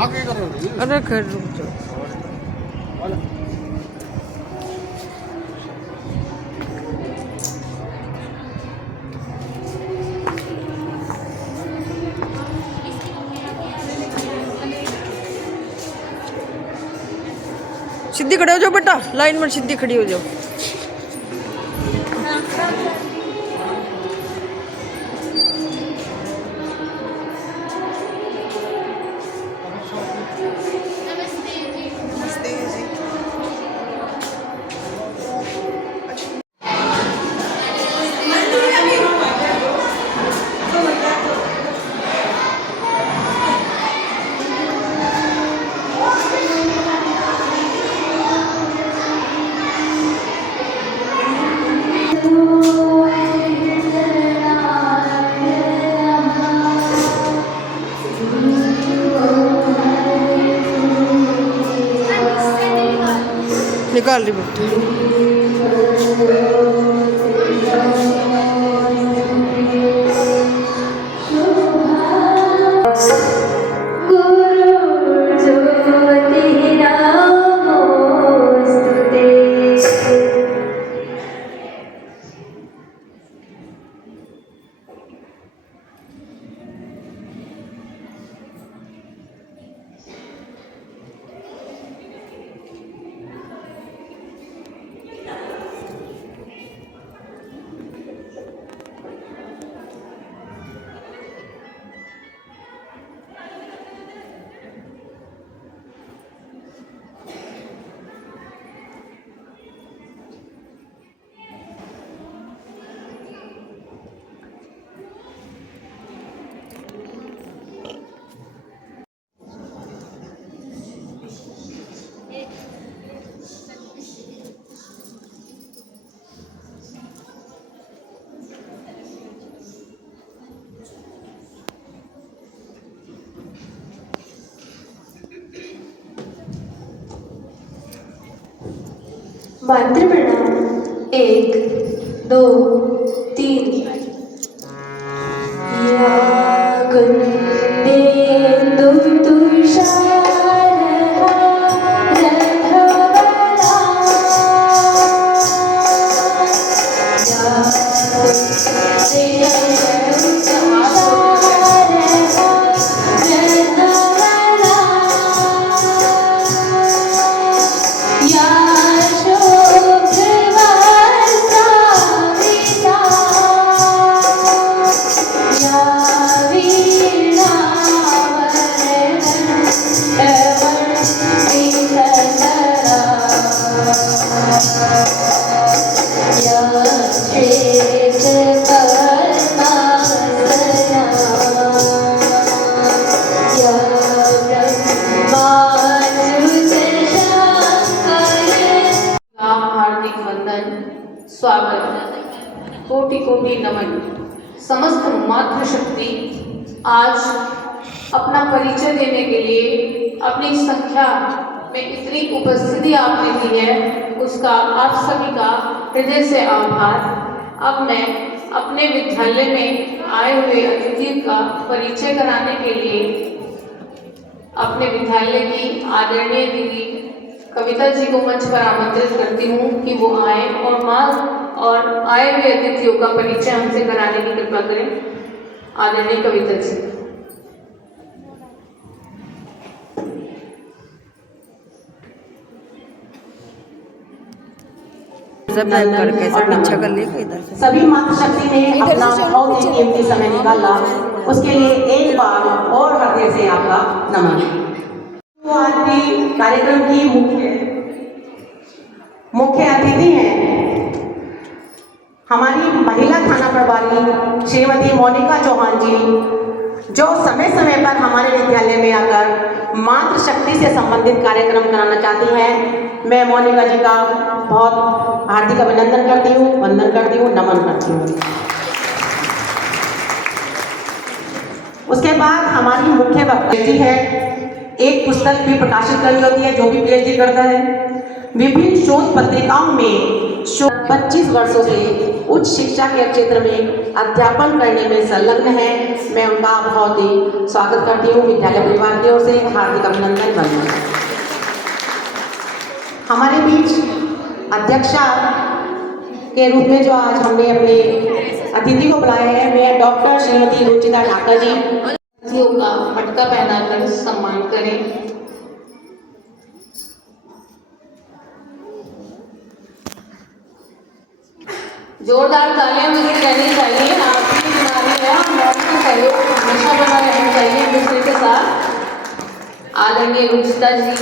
अरे खैर रुक जाओ। सीधी खड़े हो जाओ बेटा, लाइन में सीधी खड़ी हो जाओ। निकाल रही बेटी। मंत्र प्रणाम 1 2 3। या कुंदेन्दु तुषारहारधवला स्वागत, कोटि कोटि नमन। समस्त मातृशक्ति आज अपना परिचय देने के लिए अपनी संख्या में इतनी उपस्थिति आपने दी है, उसका आप सभी का हृदय से आभार। अब मैं अपने विद्यालय में आए हुए अतिथि का परिचय कराने के लिए अपने विद्यालय की आदरणीय दीदी कविता जी को मंच पर आमंत्रित करती हूँ कि वो आए और आए हुए अतिथियों का परिचय हमसे कराने की कृपा करें। आदरणीय कविता जी। सभी मातृशक्ति ने अपना बहुत ही कीमती समय निकाला, उसके लिए एक बार और हृदय से आपका नमन। तो आज भी कार्यक्रम की मुख्य अतिथि हैं हमारी महिला थाना प्रभारी श्रीमती मोनिका चौहान जी, जो समय समय पर हमारे विद्यालय में आकर मातृशक्ति से संबंधित कार्यक्रम कराना चाहती हैं। मैं मोनिका जी का बहुत हार्दिक अभिनंदन करती हूँ, वंदन करती हूँ, नमन करती हूँ। उसके बाद हमारी मुख्य वक्ता है, एक पुस्तक भी प्रकाशित करनी होती है, जो भी पीएचडी करता है। विभिन्न शोध पत्रिकाओं में 25 वर्षों से उच्च शिक्षा के क्षेत्र में अध्यापन करने में संलग्न हैं। मैं उनका बहुत ही स्वागत करती हूँ। विद्यालय परिवार की ओर से हार्दिक अभिनंदन वंदन। हमारे बीच अध्यक्षा के रूप में जो आज हमने अपने अतिथि को बुलाया है, वे डॉक्टर श्रीमती रुचिता ठाकर जी। अतिथियों का मटका पहनाकर सम्मान करें। जोरदार तालियां मिलती रहनी चाहिए। आपकी बीमारी है और आपका सहयोग हमेशा बना रहना चाहिए एक दूसरे के साथ। आदरणीय रुचिता जी,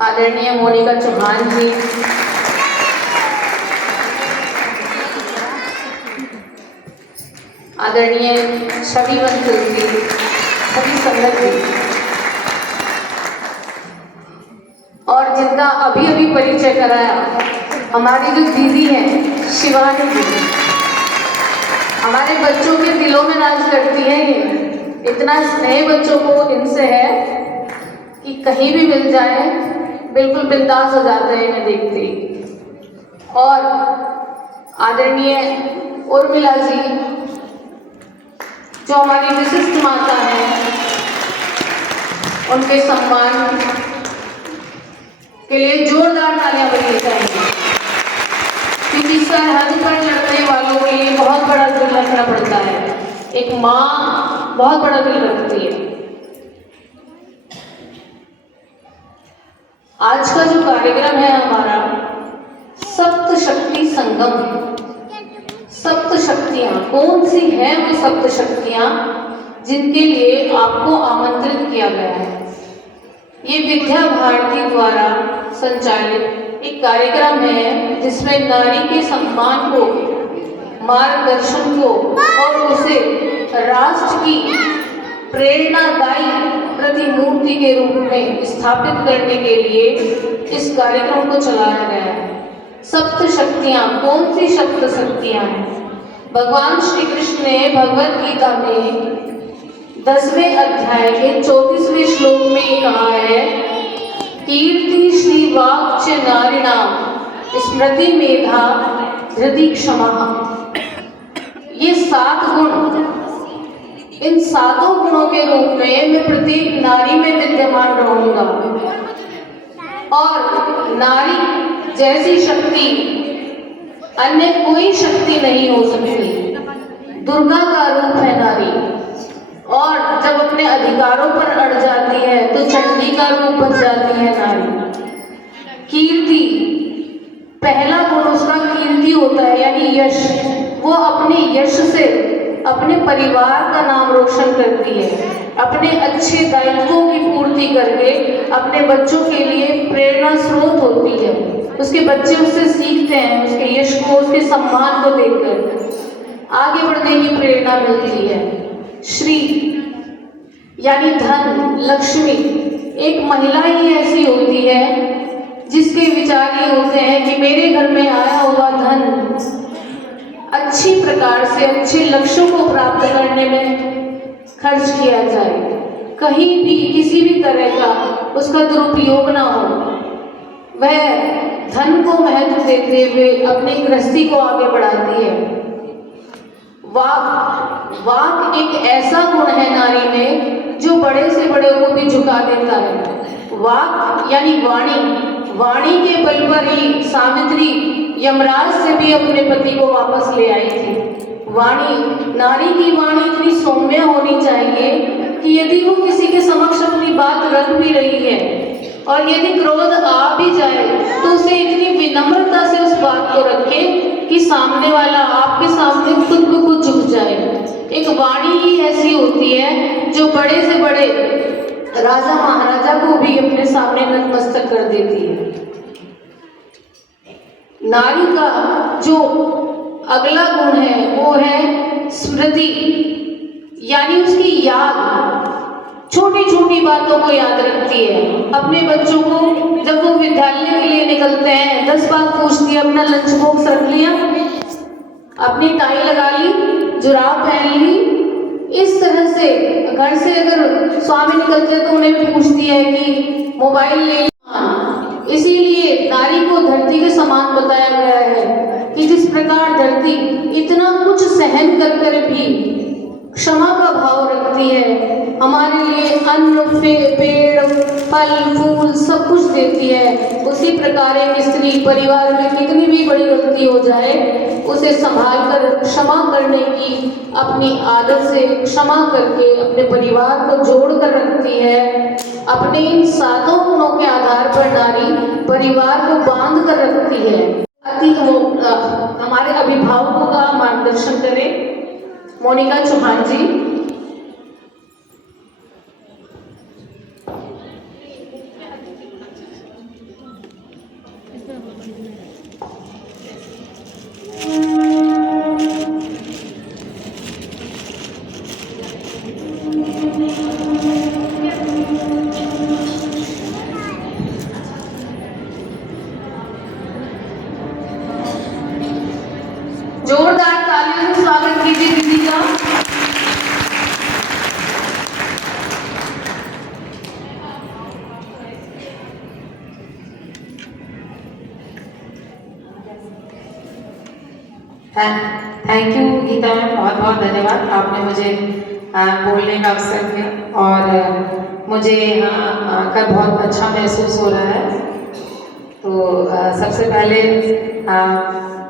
आदरणीय मोनिका चौहान जी, आदरणीय छवि बंसल जी, सभी संगत जी, और जिनका अभी अभी परिचय कराया हमारी जो दीदी हैं शिवानी जी, हमारे बच्चों के दिलों में राज करती है। ये इतना स्नेह बच्चों को इनसे है कि कहीं भी मिल जाए बिल्कुल बिंदास हो जाते हैं इन्हें देखते ही। और आदरणीय उर्मिला जी जो हमारी विशिष्ट माता हैं, उनके सम्मान के लिए जोरदार तालियां बजाई जाएंगी, क्योंकि सरहद पर लड़ने वालों के लिए बहुत बड़ा दिल रखना पड़ता है। एक माँ बहुत बड़ा दिल रखती है। आज का जो कार्यक्रम है हमारा सप्त शक्ति संगम। सप्त शक्तियां कौन सी हैं? वो सप्त शक्तियां जिनके लिए आपको आमंत्रित किया गया है। ये विद्या भारती द्वारा संचालित एक कार्यक्रम है जिसमें नारी के सम्मान को, मार्गदर्शन को और उसे राष्ट्र की प्रेरणादायी प्रतिमूर्ति के रूप में स्थापित करने के लिए इस कार्यक्रम को चलाया गया है। सप्त शक्तियां कौन सी सप्त शक्तियां हैं? भगवान श्री कृष्ण ने भगवद गीता में 10वें अध्याय के 34वें श्लोक में ये कहा है, कीर्ति श्री वाक्च नारिणाम स्मृति मेधा धृति क्षमा। ये 7 गुण, इन 7 गुणों के रूप में मैं प्रत्येक नारी में विद्यमान रहूंगा और नारी जैसी शक्ति अन्य कोई शक्ति नहीं हो सकती। दुर्गा का रूप है नारी, और जब अपने अधिकारों पर अड़ जाती है तो चंडी का रूप बन जाती है नारी। कीर्ति, पहला गुण उसका कीर्ति होता है, यानी यश। वो अपने यश से अपने परिवार का नाम रोशन करती है, अपने अच्छे दायित्वों की पूर्ति करके अपने बच्चों के लिए प्रेरणा स्रोत होती है। उसके बच्चे उससे सीखते हैं, उसके यश को, उसके सम्मान को देखकर आगे बढ़ने की प्रेरणा मिलती है। श्री यानी धन, लक्ष्मी। एक महिला ही ऐसी होती है जिसके विचार ये होते हैं कि मेरे घर में आया हुआ धन अच्छी प्रकार से अच्छे लक्ष्यों को प्राप्त करने में खर्च किया जाए, कहीं भी किसी भी तरह का उसका दुरुपयोग ना हो। वह धन को महत्व देते हुए अपनी गृहस्थी को आगे बढ़ाती है। वाक एक ऐसा गुण है नारी में जो बड़े से बड़े को भी झुका देता है। वाक यानी वाणी के बल पर ही सावित्री यमराज से भी अपने पति को वापस ले आई थी। नारी की वाणी इतनी सौम्य होनी चाहिए कि यदि वो किसी के समक्ष अपनी बात रख भी रही है और यदि क्रोध आ भी जाए तो उसे इतनी विनम्रता से उस बात को रखे कि सामने वाला आपके सामने खुद को खुद झुक जाए। एक वाणी ही ऐसी होती है जो बड़े से बड़े राजा महाराजा को भी अपने सामने नतमस्तक कर देती है। नारी का जो अगला गुण है वो है स्मृति, यानी उसकी याद। छोटी छोटी बातों को याद रखती है। अपने बच्चों को जब वो विद्यालय के लिए निकलते हैं 10 बात पूछती है, अपना लंच बॉक्स रख लिया, अपनी टाई लगा ली, जुराब पहन ली। इस तरह से घर से अगर स्वामी निकलते हैं तो उन्हें भी पूछती है कि मोबाइल ले समान बताया गया है कि जिस प्रकार धरती इतना कुछ सहन कर कर भी क्षमा का भाव रखती है, हमारे लिए अन्न पेड़ फल फूल सब कुछ देती है, उसी प्रकार एक स्त्री परिवार में कितनी भी बड़ी गलती हो जाए उसे संभाल कर क्षमा करने की अपनी आदत से क्षमा करके अपने परिवार को जोड़ कर रखती है। अपने इन सातों गुणों के आधार पर नारी परिवार को बांध कर रखती है। हमारे अभिभावकों का मार्गदर्शन करें मोनिका चौहान जी। जोरदार तालियों से स्वागत कीजिए दीदी का। थैंक यू गीता मैम, बहुत बहुत धन्यवाद। आपने मुझे बोलने का अवसर दिया और मुझे यहाँ आकर बहुत अच्छा महसूस हो रहा है। तो सबसे पहले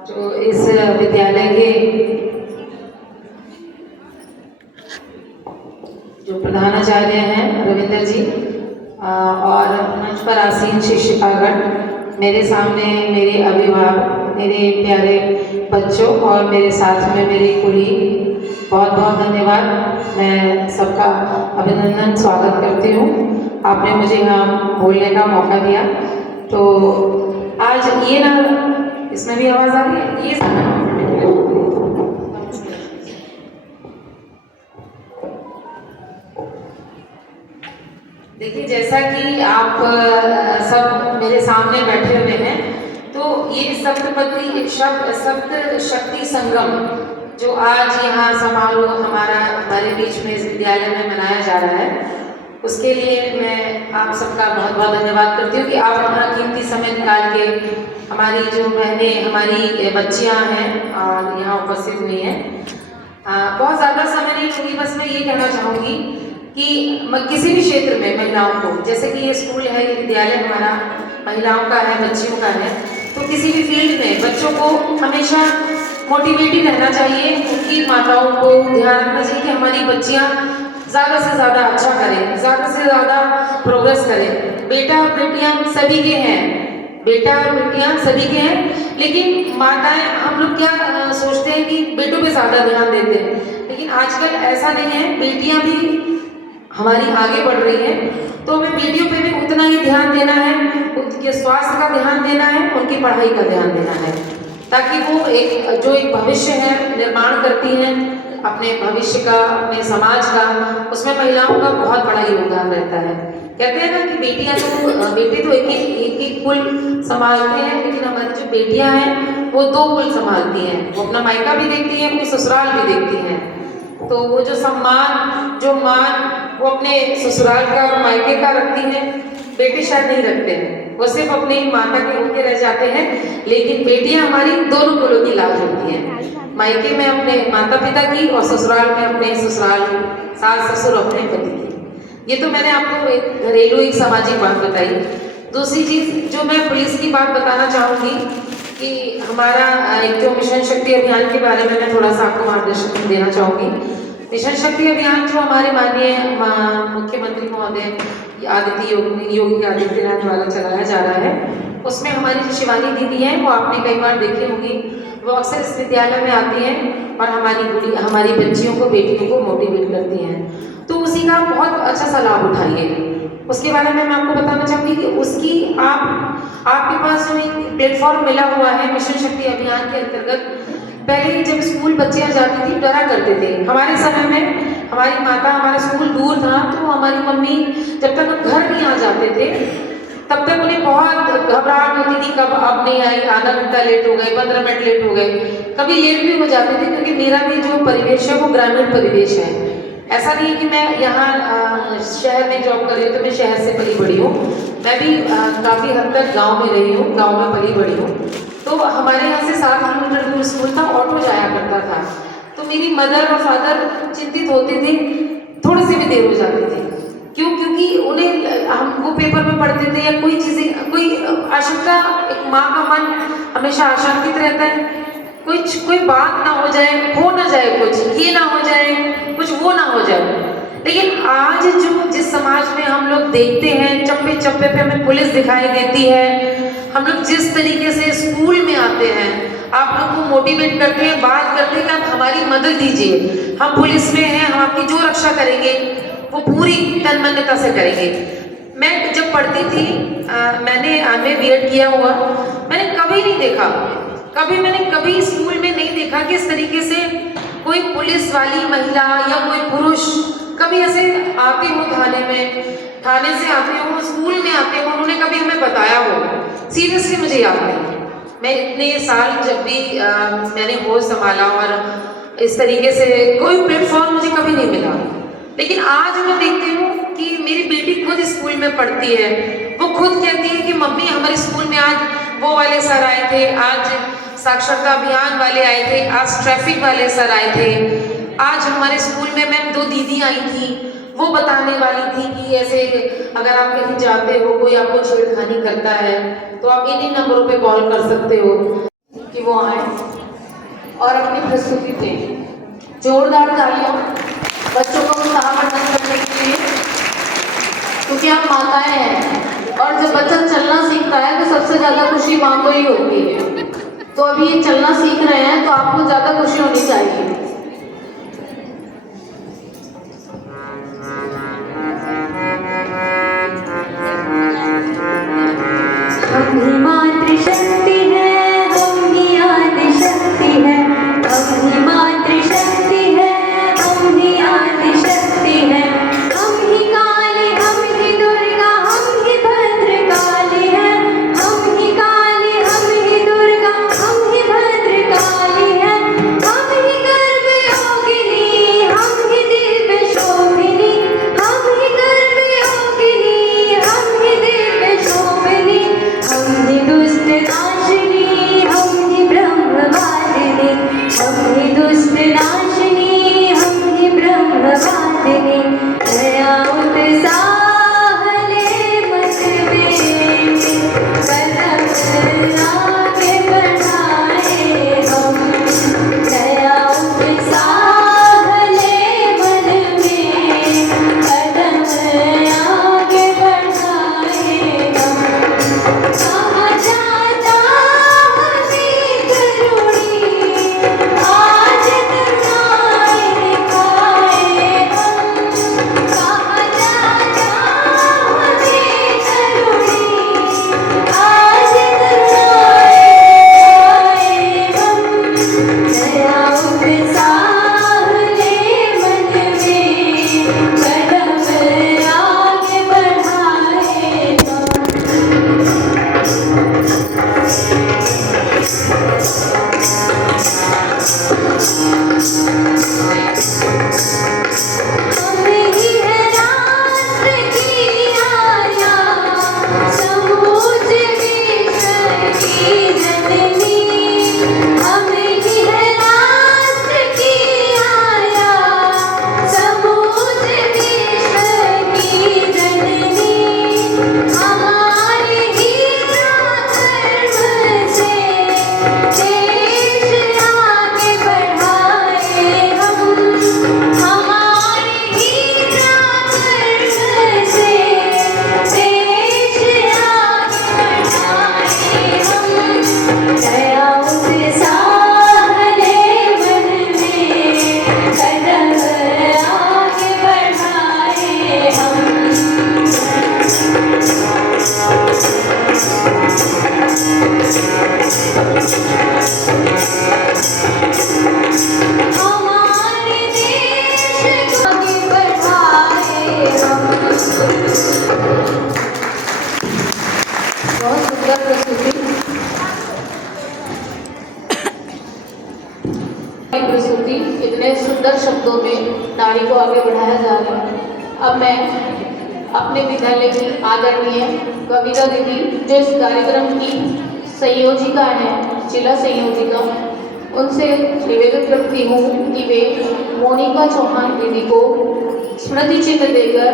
जो इस विद्यालय के जो प्रधानाचार्य हैं रविंदर जी और मंच पर आसीन शिक्षिकागण, मेरे सामने मेरे अभिभावक, मेरे प्यारे बच्चों और मेरे साथ में मेरे कुलीग, बहुत बहुत धन्यवाद। मैं सबका अभिनंदन स्वागत करती हूँ। आपने मुझे यहाँ बोलने का मौका दिया। तो आज ये ना, इसमें भी आवाज़ आ रही है, ये देखिए, जैसा कि आप सब मेरे सामने बैठे हुए हैं, तो ये सप्तपदी सप्त शक्ति संगम जो आज यहाँ समारोह हमारे बीच में इस विद्यालय में मनाया जा रहा है, उसके लिए मैं आप सबका बहुत बहुत धन्यवाद करती हूँ कि आप अपना कीमती समय निकाल के हमारी जो बहनें, हमारी बच्चियाँ हैं और यहाँ उपस्थित हुई हैं। बहुत ज़्यादा समय नहीं लूँगी, बस मैं ये कहना चाहूँगी कि किसी भी क्षेत्र में महिलाओं को, जैसे कि ये स्कूल है, ये विद्यालय हमारा महिलाओं का है, बच्चियों का है, तो किसी भी फील्ड में बच्चों को हमेशा मोटिवेटेड रहना चाहिए। उनकी माताओं को ध्यान रखना चाहिए कि हमारी बच्चियाँ ज़्यादा से ज़्यादा अच्छा करें, ज़्यादा से ज़्यादा प्रोग्रेस करें। बेटा और बेटियाँ सभी के हैं, बेटा और बेटियाँ सभी के हैं, लेकिन माताएं, हम लोग क्या सोचते हैं कि बेटों पे ज़्यादा ध्यान देते हैं, लेकिन आजकल ऐसा नहीं है। बेटियाँ भी हमारी आगे बढ़ रही है, तो हमें बेटियों पे भी उतना ही ध्यान देना है, उनके स्वास्थ्य का ध्यान देना है, उनकी पढ़ाई का ध्यान देना है, ताकि वो एक भविष्य है निर्माण करती हैं अपने भविष्य का, अपने समाज का, उसमें महिलाओं का बहुत बड़ा योगदान रहता है। कहते हैं ना कि बेटे तो एक कुल संभालते हैं, लेकिन हमारी जो बेटियां हैं वो 2 कुल संभालती हैं। वो अपना मायका भी देखती हैं, अपनी ससुराल भी देखती हैं। तो वो जो सम्मान, जो मान वो अपने ससुराल का और मायके का रखती हैं, बेटे शायद नहीं रखते हैं, वो सिर्फ अपनी माता के होके रह जाते हैं। लेकिन बेटियां हमारी दोनों कुलों की लाज होती हैं, मायके में अपने माता पिता की और ससुराल में अपने ससुराल सास ससुर अपने पति की। ये तो मैंने आपको एक घरेलू एक सामाजिक बात बताई। दूसरी चीज़ जो मैं पुलिस की बात बताना चाहूँगी कि हमारा एक जो मिशन शक्ति अभियान के बारे में मैं थोड़ा सा आपको मार्गदर्शन देना चाहूँगी। मिशन शक्ति अभियान जो हमारे माननीय मुख्यमंत्री महोदय योगी आदित्यनाथ द्वारा चलाया जा रहा है, उसमें हमारी जो शिवानी दीदी हैं, वो आपने कई बार देखी होंगी, वो अक्सर इस विद्यालय में आती हैं और हमारी बच्चियों को, बेटियों को मोटिवेट करती हैं। तो उसी का बहुत अच्छा सा लाभ उठाइए। उसके बारे में मैं आपको बताना चाहूँगी कि उसकी आपके पास जो एक प्लेटफॉर्म मिला हुआ है मिशन शक्ति अभियान के अंतर्गत। पहले जब स्कूल बच्चियाँ जाती थी डरा करते थे। हमारे समय में हमारी माता, हमारा स्कूल दूर था, तो हमारी मम्मी जब तक हम घर नहीं आ जाते थे तब तक उन्हें बहुत घबराहट होती थी, कब अब नहीं आई, आधा घंटा लेट हो गए, 15 मिनट लेट हो गए, कभी लेट भी हो जाते थे। क्योंकि मेरा भी जो परिवेश है वो ग्रामीण परिवेश है। ऐसा नहीं है कि मैं यहाँ शहर में जॉब कर रही हूँ तो मैं शहर से पली बड़ी हूँ। मैं भी काफ़ी हद तक गांव में रही हूँ, गांव में पली बड़ी हूँ। तो हमारे यहाँ से 7 किलोमीटर दूर स्कूल था, ऑटो जाया करता था। तो मेरी मदर और फादर चिंतित होते थे थोड़ी सी भी देर हो जाती थी। क्यों? क्योंकि उन्हें हम वो पेपर में पढ़ते थे या कोई चीज़ें, कोई आशंका, एक माँ का मन हमेशा आशंकित रहता है, कोई बात ना हो जाए, हो ना जाए, कुछ ये ना हो जाए, कुछ वो ना हो जाए। लेकिन आज जो जिस समाज में हम लोग देखते हैं, चप्पे चप्पे पे हमें पुलिस दिखाई देती है, हम लोग जिस तरीके से स्कूल में आते हैं, आप लोग को मोटिवेट करते हैं, बात करते हैं कि आप हमारी मदद दीजिए, हम पुलिस में हैं, हम आपकी जो रक्षा करेंगे वो पूरी तन मान्यता से करेंगे। मैं जब पढ़ती थी, मैंने बीएड किया हुआ, मैंने कभी नहीं देखा, मैंने कभी स्कूल में नहीं देखा कि इस तरीके से कोई पुलिस वाली महिला या कोई पुरुष कभी ऐसे आते हो थाने से आते हो, स्कूल में आते हो, उन्होंने कभी हमें बताया हो। सीरियसली मुझे याद नहीं। मैं इतने साल जब भी मैंने होश संभाला और इस तरीके से कोई प्लेटफॉर्म मुझे कभी नहीं मिला। लेकिन आज मैं देखती हूँ कि मेरी बेटी खुद स्कूल में पढ़ती है, वो खुद कहती है कि मम्मी हमारे स्कूल में आज वो वाले सर आए थे, आज साक्षरता अभियान वाले आए थे, आज ट्रैफिक वाले सर आए थे, आज हमारे स्कूल में मैम 2 दीदी आई थी, वो बताने वाली थी कि ऐसे अगर आप कहीं जाते हो, कोई आपको छेड़खानी करता है तो आप इन्हीं नंबरों पे कॉल कर सकते हो। कि वो आए और अपनी प्रस्तुति दें। जोरदार तालियां बच्चों को उत्साहवर्धन करने के लिए, क्योंकि आप माताएं हैं और जब बच्चा चलना सीखता है तो सबसे ज़्यादा खुशी माँ को ही होती है। तो अभी ये चलना सीख रहे हैं तो आपको ज़्यादा खुशी होनी चाहिए। हम ही मातृशक्ति है, हम ही आदि शक्ति है, हम ही मातृशक्ति है, हम ही आदि शक्ति है, हम ही काली, हम ही दुर्गा, हम ही भद्रकाली है, हम ही काली, हम ही दुर्गा, हम ही भद्रकाली है, हम ही गर्भ योगिनी, हम ही दिव्य शोभिनी, हम ही गर्भ योगिनी, हम ही दिव्य शोभिनी, हम ही दुष्ट नाशिनी, हम ही ब्रह्मवादिनी, हम ही दुष्ट नाशिनी, हम ही ब्रह्मवादिनी। दया उत्साह ले मन में, कदम आगे बढ़ाए हम। दया उत्साह ले मन में, कदम आगे बढ़ाए हम। कहाँ जाता हमें करुणी, आज दुनियाएं दिखाए हम। कहाँ जाता हमें करुणी, आज दुनियाएं दिखाए हम। दया उत्साह ले मन में, कदम आगे बढ़ाए हम। हम ही है राष्ट्र की आया, समूच विश्व की जननी। हम ही है राष्ट्र की आया, समूच विश्व की जननी। हमारे ही कर्म से देश आगे बढ़ाए हम। हमारे ही कर्म से देश आगे बढ़ाए हम। दया उत्साह ले मन में, कदम आगे बढ़ाए हम। हमारे देश को आगे बढ़ाए हम। बहुत सुंदर प्रस्तुति। इतने सुंदर शब्दों में नारी को आगे बढ़ाया जा रहा है। अब मैं अपने विद्यालय की आदरणीय कविता दीदी जो इस कार्यक्रम की संयोजिका हैं, जिला संयोजिका, उनसे निवेदन करती हूँ कि वे मोनिका चौहान दीदी को स्मृति चिन्ह देकर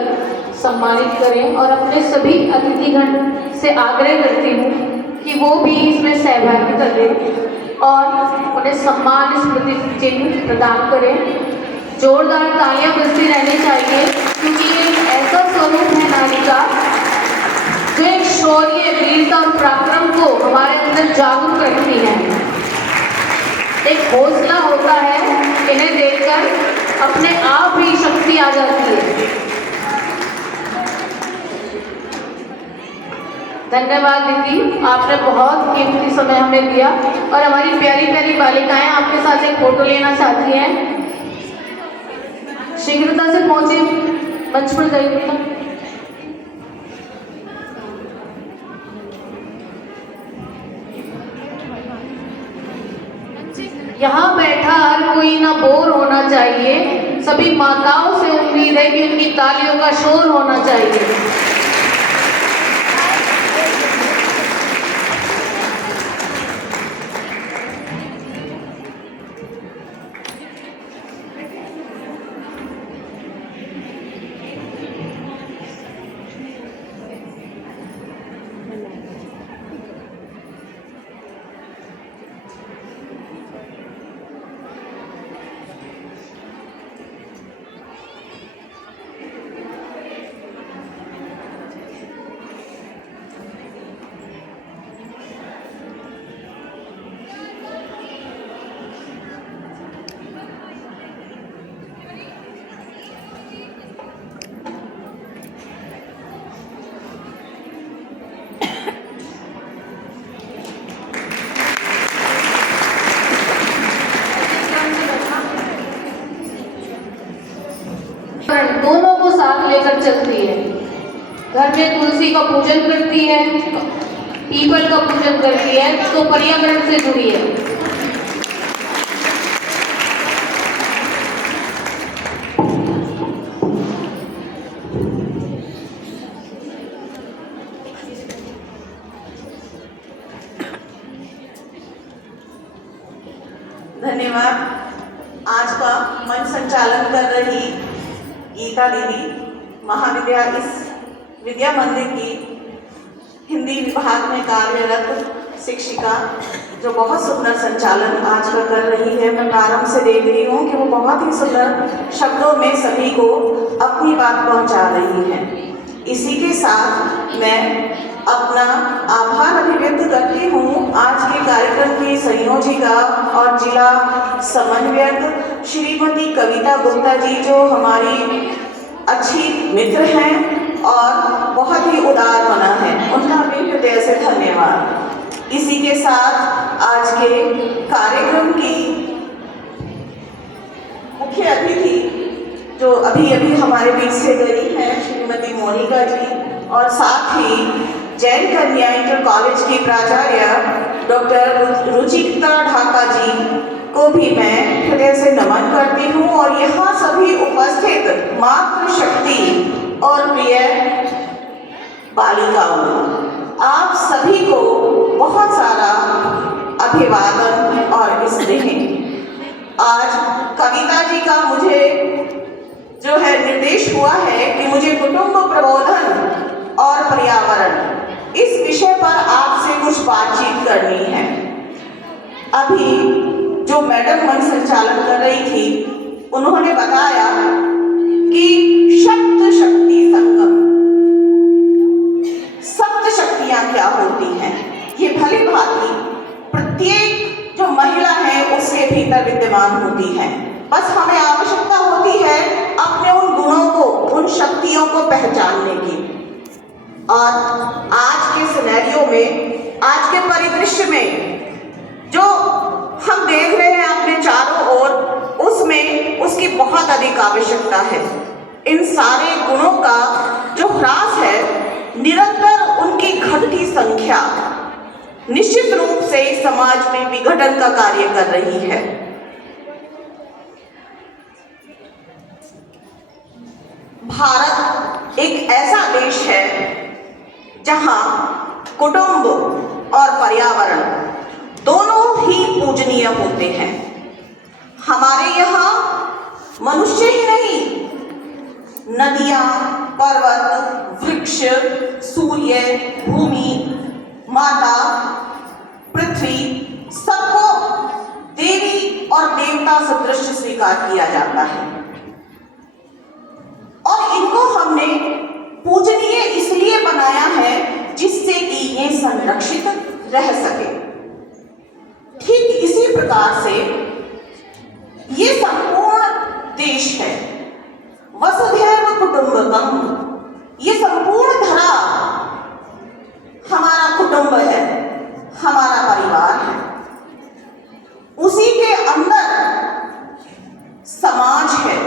सम्मानित करें और अपने सभी अतिथिगण से आग्रह करती हूँ कि वो भी इसमें सहभागिता दें और उन्हें सम्मान स्मृति चिन्ह प्रदान करें। जोरदार तालियां बजती रहनी चाहिए क्योंकि ये एक ऐसा स्वरूप है नारी का जो एक शौर्य, वीरता और पराक्रम को हमारे अंदर जागरूक रखती है। एक हौसला होता है, इन्हें देखकर अपने आप ही शक्ति आ जाती है। धन्यवाद दीदी, आपने बहुत कीमती समय हमें दिया और हमारी प्यारी प्यारी बालिकाएं आपके साथ एक फोटो लेना चाहती हैं। शीघ्रता से पहुंचे, मंच पर जाइए। यहाँ बैठा हर कोई ना बोर होना चाहिए। सभी माताओं से उम्मीद है कि उनकी तालियों का शोर होना चाहिए। दोनों को साथ लेकर चलती है। घर में तुलसी का पूजन करती है, पीपल का पूजन करती है, तो पर्यावरण से जुड़ी है। धन्यवाद। आज का मंच संचालन कर रही गीता दीदी, महाविद्यालय इस विद्या मंदिर की हिंदी विभाग में कार्यरत शिक्षिका, जो बहुत सुंदर संचालन आज का कर रही है। मैं प्रारंभ से देख रही हूँ कि वो बहुत ही सुंदर शब्दों में सभी को अपनी बात पहुँचा रही है। इसी के साथ मैं अपना आभार अभिव्यक्त करती हूँ आज के कार्यक्रम की संयोजिका और जिला समन्वयक श्रीमती कविता गुप्ता जी, जो हमारी अच्छी मित्र हैं और बहुत ही उदार मना है। उनका भी हृदय से धन्यवाद। इसी के साथ आज के कार्यक्रम की मुख्य अतिथि जो अभी अभी हमारे बीच से गई हैं, श्रीमती मोनिका जी, और साथ ही जैन कन्या इंटर कॉलेज की प्राचार्य डॉक्टर रुचिता ढाका जी को भी मैं हृदय से नमन करती हूँ। और यहाँ सभी उपस्थित मातृशक्ति और प्रिय बालिकाओं, आप सभी को बहुत सारा अभिवादन और स्नेह। आज कविता जी का मुझे जो है निर्देश हुआ है कि मुझे कुटुंब प्रबोधन और पर्यावरण इस विषय पर आपसे कुछ बातचीत करनी है। अभी जो मैडम मंच संचालन कर रही थी, उन्होंने बताया कि सप्त शक्ति संगम, सप्त शक्तियां क्या होती हैं। ये भली भांति प्रत्येक जो महिला है उसके भीतर विद्यमान होती है। बस हमें आवश्यकता होती है अपने उन गुणों को, उन शक्तियों को पहचानने की। और आज के सिनेरियो में, आज के परिदृश्य में जो हम देख रहे हैं अपने चारों ओर, उसमें उसकी बहुत अधिक आवश्यकता है। इन सारे गुणों का जो ह्रास है, निरंतर उनकी घटती संख्या निश्चित रूप से समाज में विघटन का कार्य कर रही है। भारत एक ऐसा देश है जहां कुटुंब और पर्यावरण दोनों ही पूजनीय होते हैं। हमारे यहाँ मनुष्य ही नहीं, नदियां, पर्वत, वृक्ष, सूर्य, भूमि, माता, पृथ्वी, सबको देवी और देवता सदृश स्वीकार किया जाता है और इनको हमने पूजनीय इसलिए बनाया है जिससे कि ये संरक्षित रह सके। ठीक इसी प्रकार से ये संपूर्ण देश है, वसुधैव कुटुंबकम, ये संपूर्ण धरा हमारा कुटुंब है, हमारा परिवार है। उसी के अंदर समाज है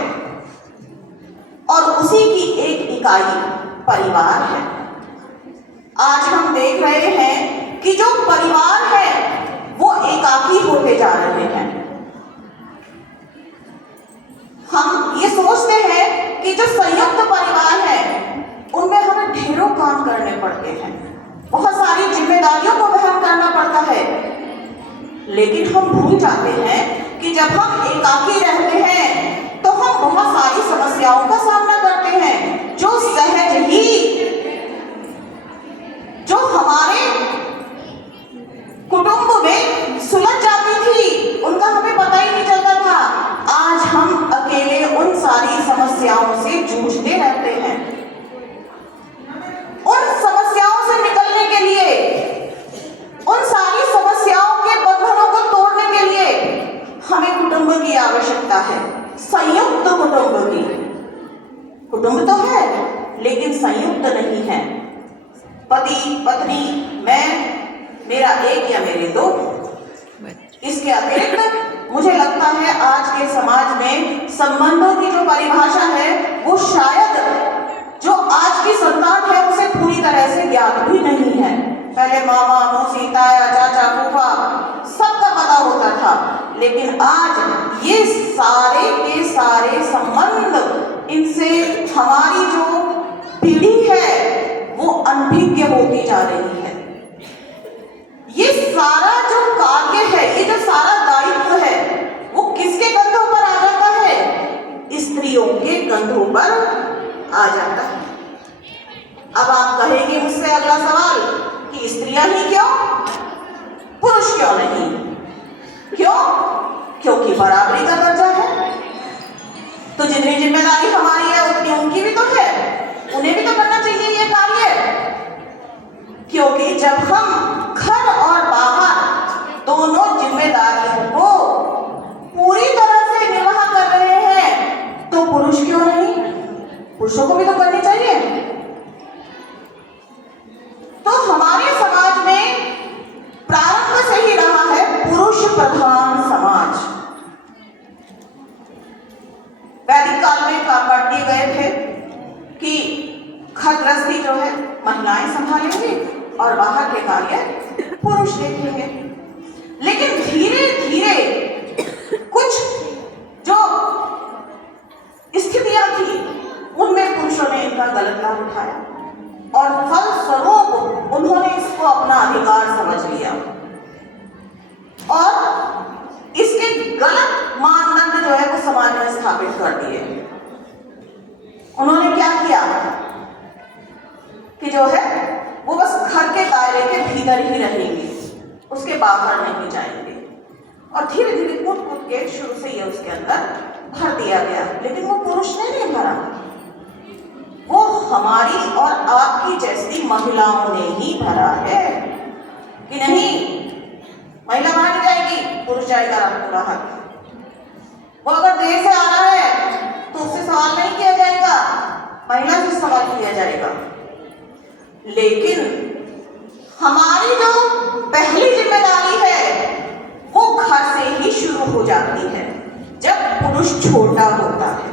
और उसी की एक इकाई परिवार है। आज हम देख रहे हैं कि जो परिवार है वो एकाकी होते जा रहे हैं। हम ये सोचते हैं कि जो संयुक्त परिवार है उनमें हमें ढेरों काम करने पड़ते हैं, बहुत सारी जिम्मेदारियों को वहन करना पड़ता है, लेकिन हम भूल जाते हैं कि जब हम एकाकी रहते हैं तो हम बहुत सारी समस्याओं का सामना करते हैं जो सहज ही जो हमारे कुटुंब में सुलझ जाती थी, उनका हमें पता ही नहीं चलता था। आज हम अकेले उन सारी समस्याओं से जूझते रहते हैं। उन समस्याओं से निकलने के लिए, उन सारी समस्याओं के बंधनों को तोड़ने के लिए हमें कुटुंब की आवश्यकता है, संयुक्त कुटुंब की। कुटुंब तो है लेकिन संयुक्त नहीं है। पति, पत्नी, मैं, मेरा एक या मेरे दो। इसके अतिरिक्त मुझे लगता है आज के समाज में संबंधों की जो परिभाषा है वो शायद जो आज की संतान है उसे पूरी तरह से ज्ञात भी नहीं है। पहले मामा, मौसी, ताया, चाचा, फूफा सबका पता होता था, लेकिन आज ये सारे के सारे संबंध, इनसे हमारी जो पीढ़ी है वो अनभिज्ञ होती जा रही है। ये सारा जो कार्य है, ये जो सारा दायित्व है वो किसके कंधों पर आ जाता है? स्त्रियों के कंधों पर आ जाता है। अब आप कहेंगे मुझसे अगला सवाल कि स्त्रियां ही क्यों, पुरुष क्यों नहीं? क्यों? क्योंकि बराबरी का दर्जा है, तो जितनी जिम्मेदारी हमारी है उतनी उनकी भी तो है, उन्हें भी तो करना चाहिए ये कार्य। क्योंकि जब हम घर और बाहर दोनों जिम्मेदारियों को पूरी तरह से निर्वाह कर रहे हैं तो पुरुष क्यों नहीं? पुरुषों को भी तो करनी चाहिए। तो हमारे समाज में प्रारंभ से ही रहा है पुरुष प्रधान समाज। वैदिक काल में काट दिए गए थे कि घर गृहस्थी जो है महिलाएं संभालेंगी और बाहर के कार्य पुरुष देखेंगे। लेकिन धीरे धीरे कुछ जो स्थितियां थी उनमें पुरुषों ने इनका गलत लाभ उठाया और फलस्वरूप उन्होंने इसको अपना अधिकार समझ लिया और इसके गलत मानदंड जो है वो समाज में स्थापित कर दिए। उन्होंने क्या किया कि जो है वो बस घर के दायरे के भीतर ही रहेंगे, उसके बाहर नहीं जाएंगे और धीरे धीरे कूट कूट के शुरू से ये उसके अंदर भर दिया गया। लेकिन वो पुरुष ने नहीं भरा, वो हमारी और आपकी जैसी महिलाओं ने ही भरा है कि नहीं महिला बाहर जाएगी, पुरुष जाएगा पूरा हक। वो अगर देर से आ रहा है तो उससे सवाल नहीं किया जाएगा, महिला से सवाल किया जाएगा। लेकिन हमारी जो पहली जिम्मेदारी है वो घर से ही शुरू हो जाती है। जब पुरुष छोटा होता है,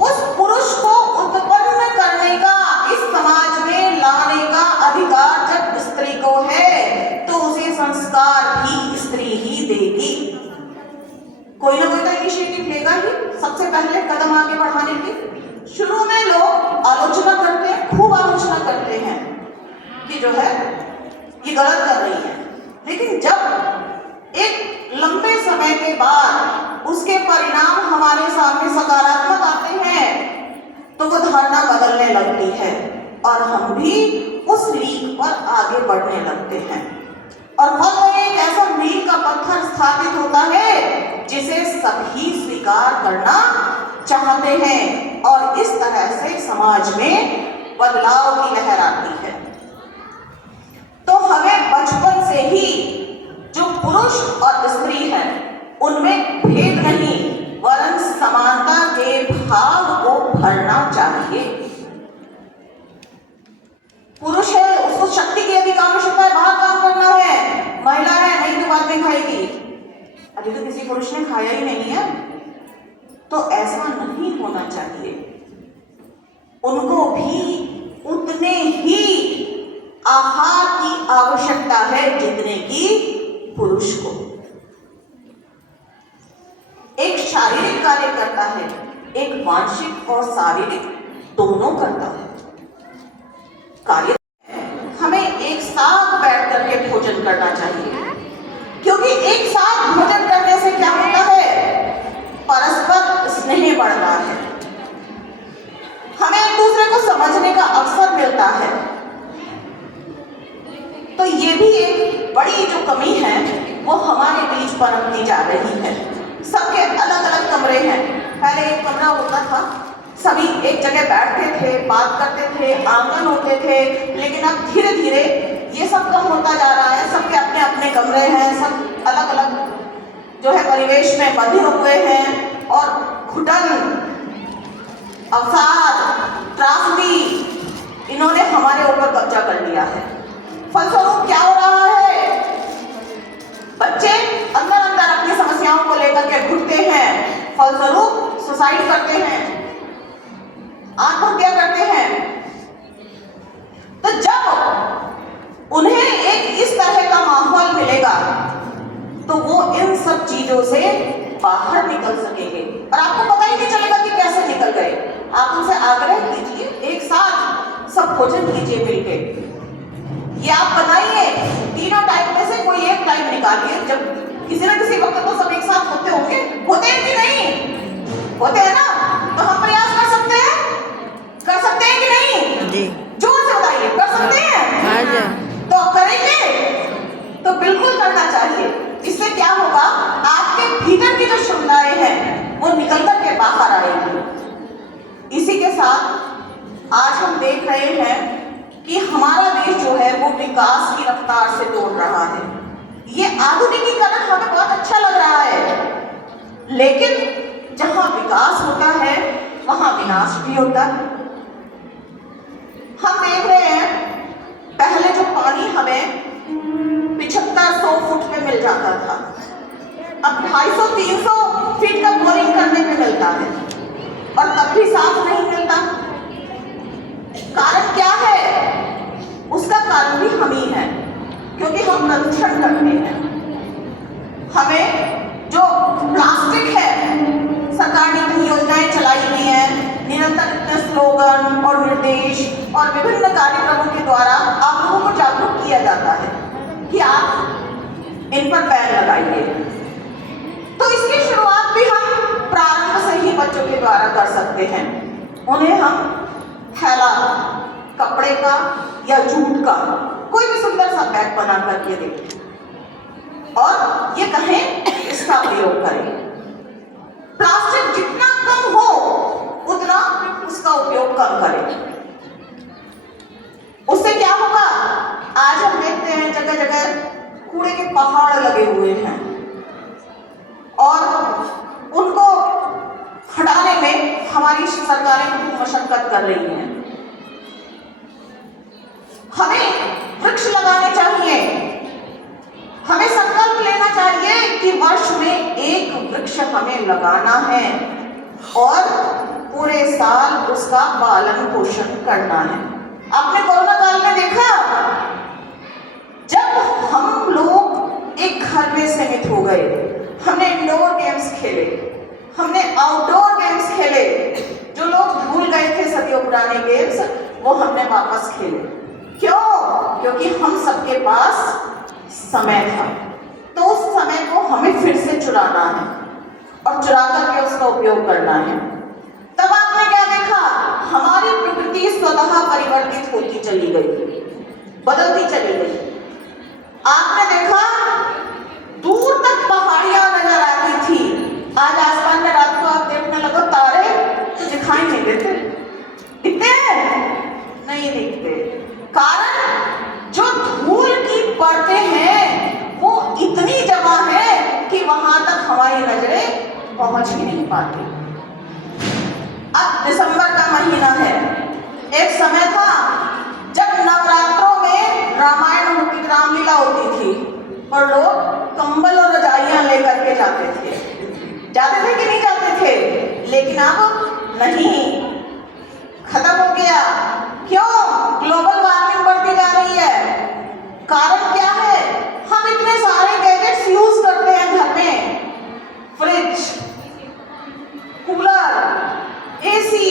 उस पुरुष को उत्पन्न करने का, इस समाज में लाने का अधिकार जब स्त्री को है तो उसे संस्कार भी स्त्री ही देगी। कोई ना कोई तो इनिशिएटिव लेगा ही, सबसे पहले कदम आगे बढ़ाने की शुरू में लोग आलोचना करते हैं, खूब आलोचना करते हैं कि जो है ये गलत कर रही है, लेकिन जब एक लंबे समय के बाद उसके परिणाम हमारे सामने सकारात्मक आते हैं तो वो धारणा बदलने लगती है और हम भी उस लीक पर आगे बढ़ने लगते हैं और फल में एक ऐसा मील का पत्थर स्थापित होता है जिसे सभी स्वीकार करना चाहते हैं और इस तरह से समाज में बदलाव की लहर आती है। तो हमें बचपन से ही जो पुरुष और स्त्री है उनमें भेद नहीं वरन समानता के भाव को भरना चाहिए। पुरुष है उसको शक्ति की अधिक आवश्यकता है, बाहर काम करना है, महिला है नहीं तो बाद में खाएगी, अभी तो किसी पुरुष ने खाया ही नहीं है, तो ऐसा नहीं होना चाहिए। उनको भी उतने ही आहार की आवश्यकता है जितने की पुरुष को। एक शारीरिक कार्य करता है, एक मानसिक और शारीरिक दोनों करता है कार्य। हमें एक साथ बैठ करके भोजन करना चाहिए क्योंकि एक साथ भोजन करने से क्या होता है, परस्पर स्नेह बढ़ता है, हमें एक दूसरे को समझने का अवसर मिलता है। तो ये भी एक बड़ी जो कमी है वो हमारे बीच पनपती जा रही है। सबके अलग अलग कमरे हैं, पहले एक कमरा होता था, सभी एक जगह बैठते थे, बात करते थे, आंगन होते थे, लेकिन अब धीरे धीरे ये सब कम होता जा रहा है। सबके अपने अपने कमरे हैं, सब अलग अलग जो है परिवेश में बंधे हुए हैं और घुटन, अवसाद, त्रासदी इन्होंने हमारे ऊपर कब्जा कर लिया है। फलस्वरूप क्या हो रहा है, बच्चे अंदर अंदर अपनी समस्याओं को लेकर के घुटते हैं, फलस्वरूप सुसाइड करते हैं, आत्महत्या करते हैं। तो जब उन्हें एक इस तरह का माहौल मिलेगा तो वो इन सब चीजों से बाहर निकल सकेंगे और आपको पता ही नहीं चलेगा कि कैसे निकल गए। आप उनसे आग्रह कीजिए, एक साथ सब भोजन कीजिए मिलके। ये आप बताइए, तीनों टाइम में से कोई एक टाइम निकालिए जब किसी न किसी वक्त तो सब एक साथ होते होंगे, होते हैं कि नहीं? होते हैं ना? तो हम प्रयास कर सकते हैं कि नहीं? जी जोर से बताइए, कर सकते हैं? हाँ जी। तो करेंगे तो बिल्कुल करना चाहिए। इससे क्या होगा, आपके भीतर की जो क्षमताएं हैं वो निकल कर के बाहर आएंगी। इसी के साथ आज हम देख रहे हैं कि हमारा देश जो है वो विकास की रफ्तार से दौड़ रहा है। ये आधुनिकीकरण हमें बहुत अच्छा लग रहा है, लेकिन जहां विकास होता है वहां विनाश भी होता है। हम देख रहे हैं पहले जो पानी हमें 75-100 फुट पे मिल जाता था, अब 250-300 फीट का बोरिंग करने पे मिलता है और तब भी साफ नहीं मिलता। कारण क्या है? उसका कारण भी हम ही है, क्योंकि हम प्रदूषण करते हैं। हमें जो प्लास्टिक है, सरकार ने कई योजनाएं चलाई हुई हैं, निरंतर इतने स्लोगन और निर्देश और विभिन्न कार्यक्रमों के द्वारा आप लोगों को जागरूक किया जाता है कि आप इन पर बैन लगाइए। तो इसकी शुरुआत भी हम प्रारंभ से ही बच्चों के द्वारा कर सकते हैं। उन्हें हम थैला कपड़े का या जूट का कोई भी सुंदर सा बैग बना करके दें और ये कहें इसका प्रयोग करें। प्लास्टिक जितना कम हो उतना उसका उपयोग कम करें। उससे क्या होगा, आज हम देखते हैं जगह जगह कूड़े के पहाड़ लगे हुए हैं और उनको हटाने में हमारी सरकारें बहुत मशक्कत कर रही हैं। हमें वृक्ष लगाने चाहिए, हमें संकल्प लेना चाहिए कि वर्ष में एक वृक्ष हमें लगाना है और पूरे साल उसका पालन पोषण करना है। आपने कोरोना काल में देखा, जब हम लोग एक घर में सीमित हो गए, हमने इंडोर गेम्स खेले, हमने आउटडोर गेम्स खेले, जो लोग भूल गए क्योंकि हम सबके पास समय था। तो उस समय को हमें फिर से चुराना है और चुरा करके उसका उपयोग करना है। तब आपने क्या देखा, हमारी प्रकृति स्वतः परिवर्तित होती चली गई, बदलती चली गई। आपने देखा दूर तक पहाड़ियां नजर आती थी, आज आसमान में रात को आप देखने लगो तारे तो दिखाई नहीं देते, दिखते हैं? नहीं दिखते। कारण जो धूल की परतें हैं वो इतनी जमा है कि वहां तक हमारी नजरें पहुंच ही नहीं पाती। अब दिसंबर का महीना है। एक समय था जब नवरात्रों में रामायण होती, रामलीला होती थी और लोग कंबल और रजाइयां लेकर के जाते थे कि नहीं जाते थे? लेकिन अब नहीं, खत्म हो गया। क्यों? ग्लोबल वार्मिंग बढ़ती जा रही है। कारण क्या है? हम इतने सारे गैजेट्स यूज करते हैं घर में, फ्रिज, कूलर, एसी,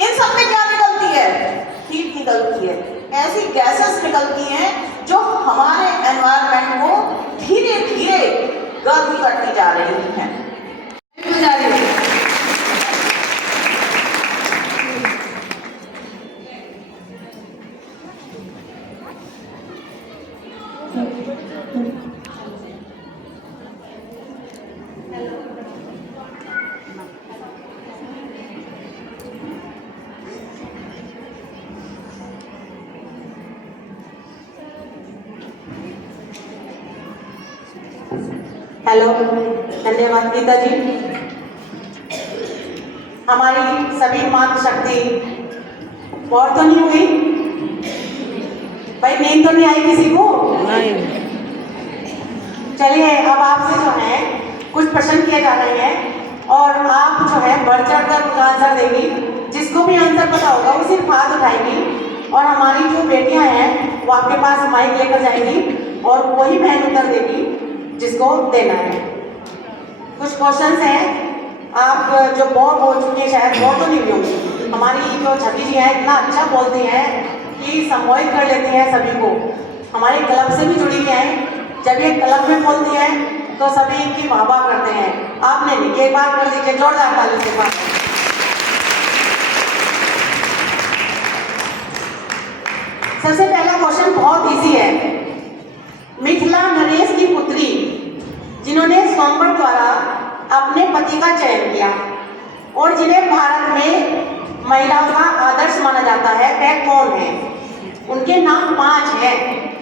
इन सब में क्या निकलती है? हीट निकलती है। ऐसी गैसेस निकलती हैं जो हमारे एनवायरनमेंट को धीरे धीरे गर्म करती जा रही हैं। हेलो, धन्यवाद गीता जी। हमारी सभी मातृशक्ति और तो नहीं हुई भाई? नींद तो नहीं आई किसी को? नहीं। चलिए, अब आपसे जो है कुछ प्रश्न किए जा रहे हैं और आप जो है बढ़ चढ़ कर उनका आंसर देंगी। जिसको भी आंसर पता होगा वो सिर्फ हाथ उठाएगी और हमारी जो बेटियां हैं वो आपके पास माइक लेकर जाएंगी और वही बहन उत्तर देगी जिसको देना है। कुछ क्वेश्चंस हैं, आप जो बोर हो चुके हैं, शायद बोर तो नहीं हुई होंगी। हमारी जो छठी जी हैं इतना अच्छा बोलती हैं कि सम्मोहित कर लेती हैं सभी को। हमारे क्लब से भी जुड़ी हुई हैं, जब ये क्लब में बोलती है तो सभी इनकी वाह वाह करते हैं। आपने नहीं, एक बार कर दीजिए जोरदार ताली से बात। सबसे पहला क्वेश्चन बहुत इजी है। मिथिला नरेश की पुत्री जिन्होंने स्वयंवर द्वारा अपने पति का चयन किया और जिन्हें भारत में महिलाओं का आदर्श माना जाता है, वह कौन है? उनके नाम 5 हैं,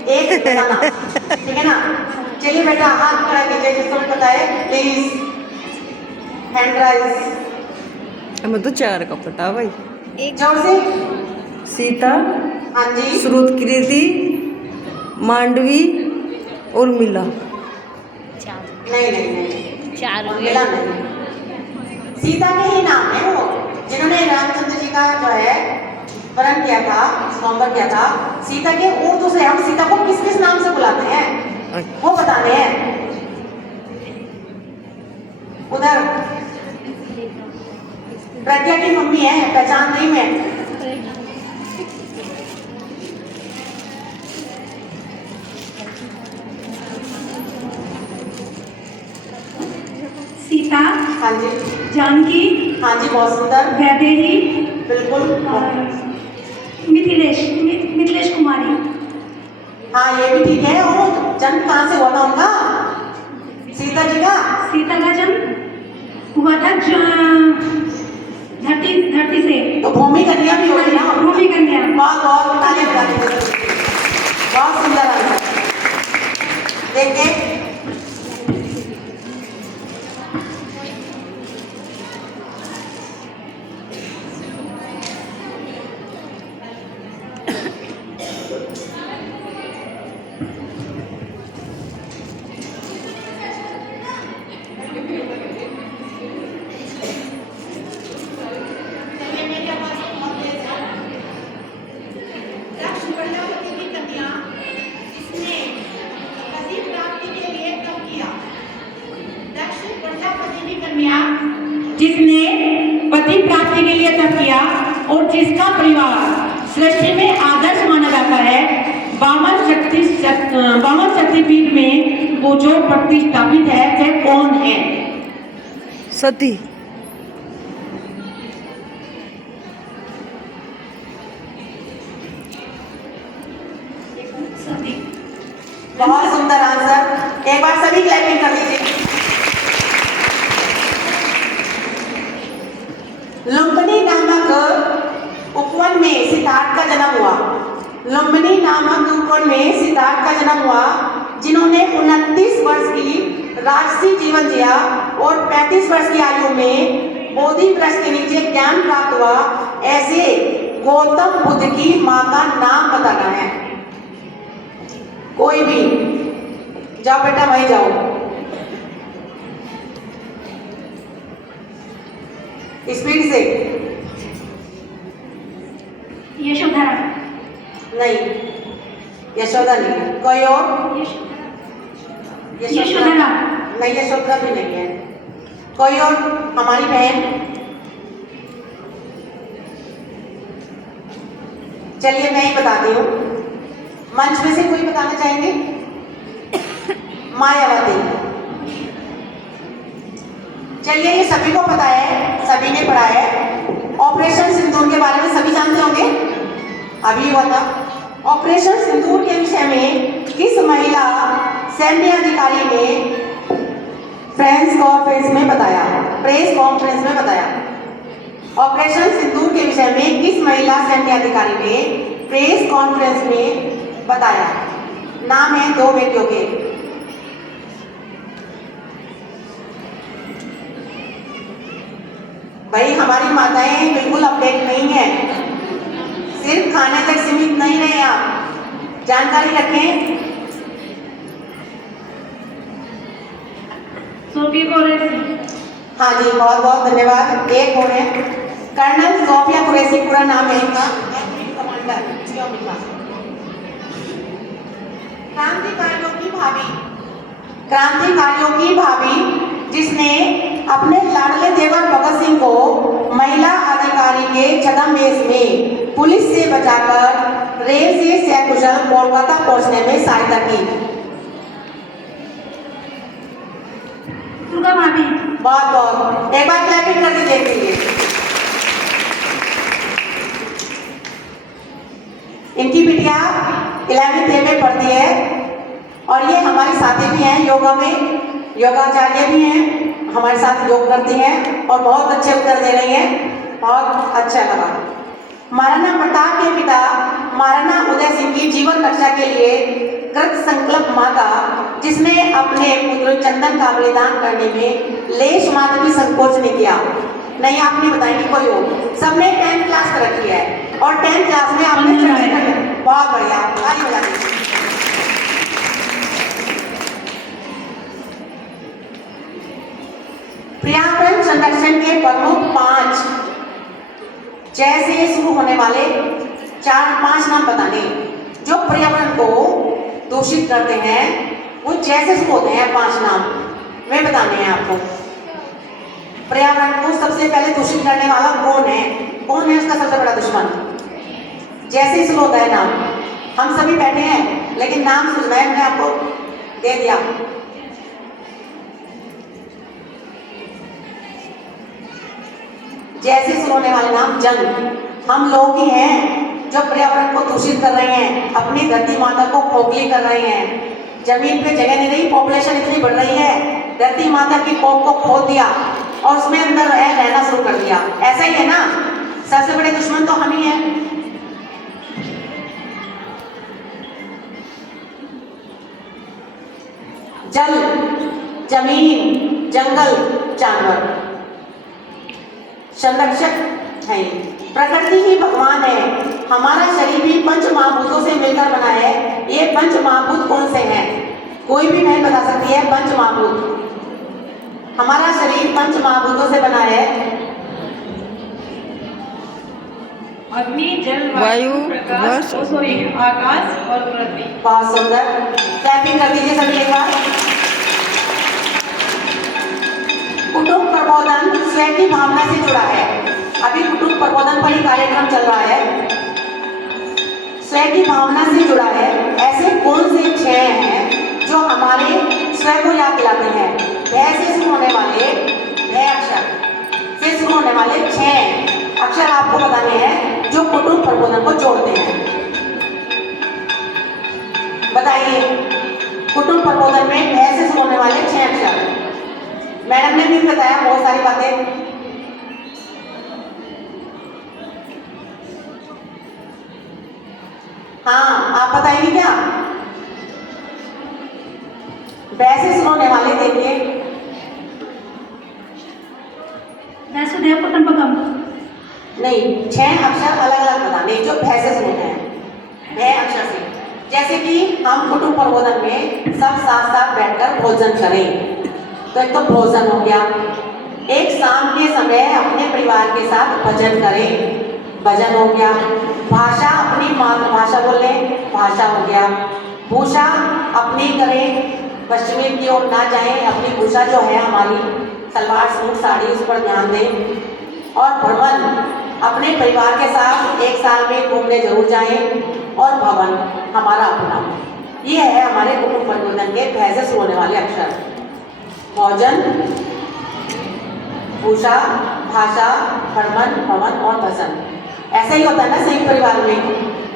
एक बताना, ठीक है ना? चलिए बेटा हाथ खड़ा कीजिए जिसको भी पता है, प्लीज हैंड राइज। हमें तो 4 का पता भाई। एक जोर से। सीता, हाँ जी। श्रुतकीर्ति, मांडवी और मिला। नहीं, और मिला नहीं। सीता के ही नाम है वो, जिन्होंने रामचंद्र जी का जो है वरण किया था, स्वयंवर किया था। सीता के उर्दू से हम सीता को किस किस नाम से बुलाते हैं वो बताने हैं। उधर प्रज्ञा की मम्मी है, पहचान नहीं है। सीता, हाँ जी। जानकी, हाँ जी, बहुत सुंदर, वैदेही, बिल्कुल। मिथिलेश कुमारी। हाँ, ये भी ठीक है। और जन्म कहाँ से हुआ था उनका, सीता जी का? सीता का जन्म हुआ था धरती से। तो भूमि कन्या भी होगी ना? भूमि कन्या। बहुत बहुत ताली बजा दीजिए। बहुत सुंदर आंसर। देखिए जिसने पति प्राप्ति के लिए तप किया और जिसका परिवार सृष्टि में आदर्श माना जाता है, को जो प्रतिष्ठापित है वह कौन है? सती। सती। बहुत सुंदर आंसर, एक बार सभी क्लैपिंग कर दीजिए। लुम्बिनी नामक उपवन में सिद्धार्थ का जन्म हुआ। लुम्बिनी नामक उपवन में सिद्धार्थ का जन्म हुआ, जिन्होंने 29 वर्ष की राजसी जीवन जिया और 35 वर्ष की आयु में बोधि वृक्ष के नीचे ज्ञान प्राप्त हुआ। ऐसे गौतम बुद्ध की मां का नाम बताना है। कोई भी जाओ बेटा, वहीं जाओ। स्पीड से। यशोधरा। नहीं, यशोदा नहीं। कोई और? यशोधरा। नहीं, यशोदा भी नहीं है। कोई और? हमारी बहन। चलिए मैं ही बताती हूँ। मंच में से कोई बताना चाहेंगे? मायावती। चलिए, ये सभी को पता है, सभी ने पढ़ा है। ऑपरेशन सिंदूर के बारे में सभी जानते होंगे, अभी हुआ था। ऑपरेशन सिंदूर के विषय में किस महिला सैन्य अधिकारी ने प्रेस कॉन्फ्रेंस में बताया? ऑपरेशन सिंदूर के विषय में किस महिला सैन्य अधिकारी ने प्रेस कॉन्फ्रेंस में बताया? नाम है 2 व्यक्तियों के। भाई, हमारी माताएं बिल्कुल अपडेट नहीं है, सिर्फ खाने तक सीमित नहीं रहे, आप जानकारी रखें। सोफिया कुरैशी। हाँ जी, बहुत बहुत धन्यवाद। एक और है कर्नल सोफिया कुरैशी, पूरा नाम है इनका, कमांडर। क्रांतिकारियों की भाभी जिसने अपने लाडले देवर भगत सिंह को महिला अधिकारी के छद्म वेश में पुलिस से बचाकर रेल से सकुशल कोलकाता पहुंचने में सहायता की। दुर्गा भाभी। बहुत बहुत, एक बार क्लैपिंग कर दीजिए इनके लिए। इनकी बिटिया 11th A में पढ़ती है और ये हमारे साथी भी हैं योगा में, योगाचार्य भी हैं, हमारे साथ योग करती हैं और बहुत अच्छे उत्तर दे रही हैं। बहुत अच्छा लगा। महाराणा प्रताप के पिता महाराणा उदय सिंह की जीवन रक्षा के लिए कृत संकल्प माता, जिसने अपने पुत्र चंदन का बलिदान करने में लेश मात्र भी संकोच नहीं किया। नहीं, आप नहीं बताएंगे, कोई हो। सबने 10th क्लास कर रखी है और 10th क्लास में आपने बहुत बढ़िया, ताली बजा दीजिए। पर्यावरण संरक्षण के प्रमुख 5 जैसे शुरू होने वाले 4-5 नाम बताने जो पर्यावरण को दूषित करते हैं। वो जैसे शुरू होते हैं 5 नाम वे बताने हैं आपको। पर्यावरण को सबसे पहले दूषित करने वाला कौन है? कौन है उसका सबसे बड़ा दुश्मन? जैसे शुरू होता है नाम, हम सभी बैठे हैं लेकिन नाम सुनना है, मैंने आपको दे दिया। जैसे शुरू होने वाले नाम जंग। हम लोग ही हैं जो पर्यावरण को दूषित कर रहे हैं, अपनी धरती माता को खोखली कर रहे हैं। जमीन पे जगह नहीं रही, पॉपुलेशन इतनी बढ़ रही है, धरती माता की कोख को खोद दिया और उसमें अंदर रहना शुरू कर दिया। ऐसा ही है ना, सबसे बड़े दुश्मन तो हम ही हैं। जल, जमीन, जंगल, जानवर संरक्षक है। प्रकृति ही भगवान है। हमारा शरीर भी पंच महाभूतों से मिलकर बना है। ये पंच महाभूत कौन से हैं? कोई भी नहीं बता सकती है। पंच महाभूत, हमारा शरीर पंच महाभूतों से बना है। अग्नि, जल, वायु, प्रकाश, सॉरी, आकाश और पृथ्वी। बहुत सुंदर, क्लैपिंग कर दीजिए सभी एक बार। कुटुंब प्रबोधन स्वयं की भावना से जुड़ा है। अभी कुटुंब प्रबोधन पर ही कार्यक्रम चल रहा है। स्वयं की भावना से जुड़ा है। ऐसे कौन से 6 हैं जो हमारे स्वयं को याद दिलाते हैं। भय से शुरू होने वाले भय अक्षर से शुरू होने वाले 6 अक्षर आपको बताने हैं जो कुटुंब प्रबोधन को जोड़ते हैं। बताइए, कुटुंब प्रबोधन में भय से शुरू होने वाले 6 अक्षर। मैडम ने भी बताया बहुत सारी बातें। हाँ, आप बताइए क्या? वैसे शुरू होने वाले देखिए, वसुदेव कुटुंबकम। नहीं, 6 अक्षर अलग अलग बताने जो भय से शुरू होते हैं, भय अक्षर से। जैसे कि हम कुटुंब प्रबोधन में सब साथ साथ बैठकर भोजन करें, तो एक तो भोजन हो गया। एक शाम के समय अपने परिवार के साथ भजन करें, भजन हो गया। भाषा अपनी मातृभाषा बोलें, भाषा हो गया। भूषा अपनी करें, पश्चिमी की ओर ना जाएं, अपनी भूषा जो है हमारी सलवार सूट साड़ी उस पर ध्यान दें। और भ्रमण, अपने परिवार के साथ एक साल में घूमने जरूर जाएं। और भवन हमारा अपना। ये है हमारे कुटुंब प्रबोधन के भय से शुरू होने वाले अक्षर। भोजन, भूषा, भाषा, भ्रमण, भवन और भजन। ऐसा ही होता है ना संयुक्त परिवार में,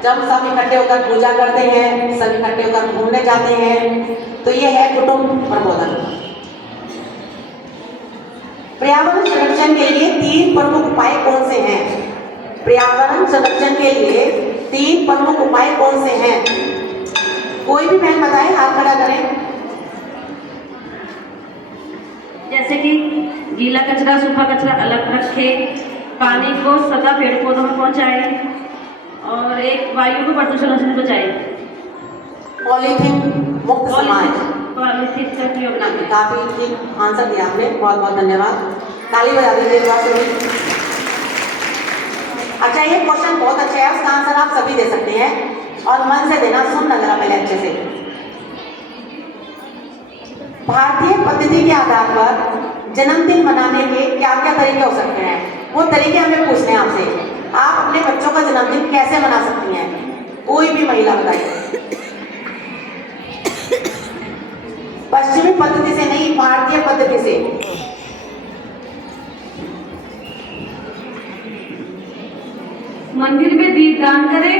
जब सब इकट्ठे होकर पूजा करते हैं, सब इकट्ठे होकर घूमने जाते हैं, तो ये है कुटुंब प्रबोधन। पर्यावरण संरक्षण के लिए 3 प्रमुख उपाय कौन से हैं? पर्यावरण संरक्षण के लिए 3 प्रमुख उपाय कौन से हैं? कोई भी बहन बताए, हाथ खड़ा करें। जैसे कि गीला कचरा सूखा कचरा अलग रखे, पानी को सदा पेड़ पौधों में पहुंचाए और एक वायु को प्रदूषण से बचाए। पॉलीथीन मुक्त समाज। पॉलीथीन का उपयोग ना करें। काफी ठीक आंसर दिया आपने, बहुत बहुत धन्यवाद। ताली बजा दीजिए एक बार सभी। अच्छा, ये क्वेश्चन बहुत अच्छा है, उसका आंसर आप सभी दे सकते हैं और मन से देना, सुनना जरा पहले अच्छे से। भारतीय पद्धति के आधार पर जन्मदिन मनाने के क्या क्या तरीके हो सकते हैं, वो तरीके हमें पूछने हैं आपसे। आप अपने बच्चों का जन्मदिन कैसे मना सकती हैं? कोई भी महिला बताइए। पश्चिमी पद्धति से नहीं, भारतीय पद्धति से। मंदिर में दीप दान करें।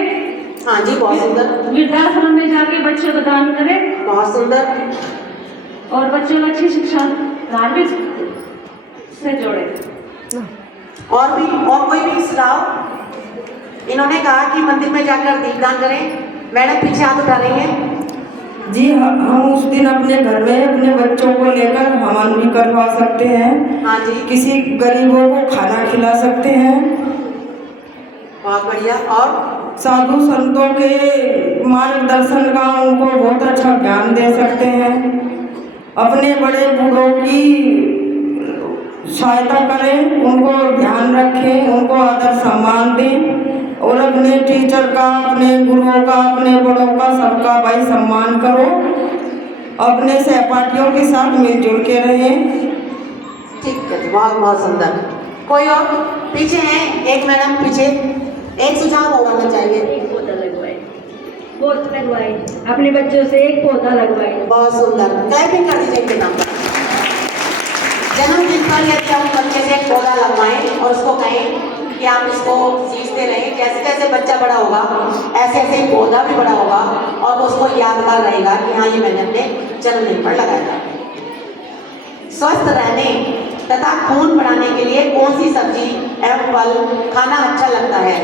हाँ जी, बहुत सुंदर। वृद्धाश्रम में जाके बच्चों को दान करें। बहुत सुंदर। और बच्चों को अच्छी शिक्षा धार्मिक से जोड़े। और कोई भी सुझाव? इन्होंने कहा कि मंदिर में जाकर दीपदान करें। मैडम पीछे हाथ उठा रही हैं। जी, हम उस दिन अपने घर में अपने बच्चों को लेकर हवन भी करवा सकते हैं। हाँ जी, किसी गरीबों को खाना खिला सकते हैं। बहुत बढ़िया। और साधु संतों के मार्गदर्शन का उनको बहुत अच्छा ज्ञान दे सकते हैं। अपने बड़े बूढ़ों की सहायता करें, उनको ध्यान रखें, उनको आदर सम्मान दें और अपने टीचर का, अपने गुरुओं का, अपने बड़ों का, सबका भाई सम्मान करो। अपने सहपाठियों के साथ मिलजुल के रहें। ठीक है, बहुत बहुत सुंदर। कोई और? पीछे हैं एक मैडम, पीछे एक सुझाव होना चाहिए। एक पौधा लगवाए, अपने बच्चों से एक पौधा लगवाए। बहुत सुंदर। टाइपिंग कर दीजिए इनके नाम पर। जन्मदिन पर यदि हम बच्चे से एक पौधा लगवाएं और उसको कहें कि आप इसको सींचते रहें, जैसे जैसे बच्चा बड़ा होगा ऐसे ऐसे ही पौधा भी बड़ा होगा और उसको यादगार रहेगा कि हाँ, ये मैंने अपने जन्मदिन पर लगाया। स्वस्थ रहने तथा खून बढ़ाने के लिए कौन सी सब्जी एवं फल खाना अच्छा लगता है?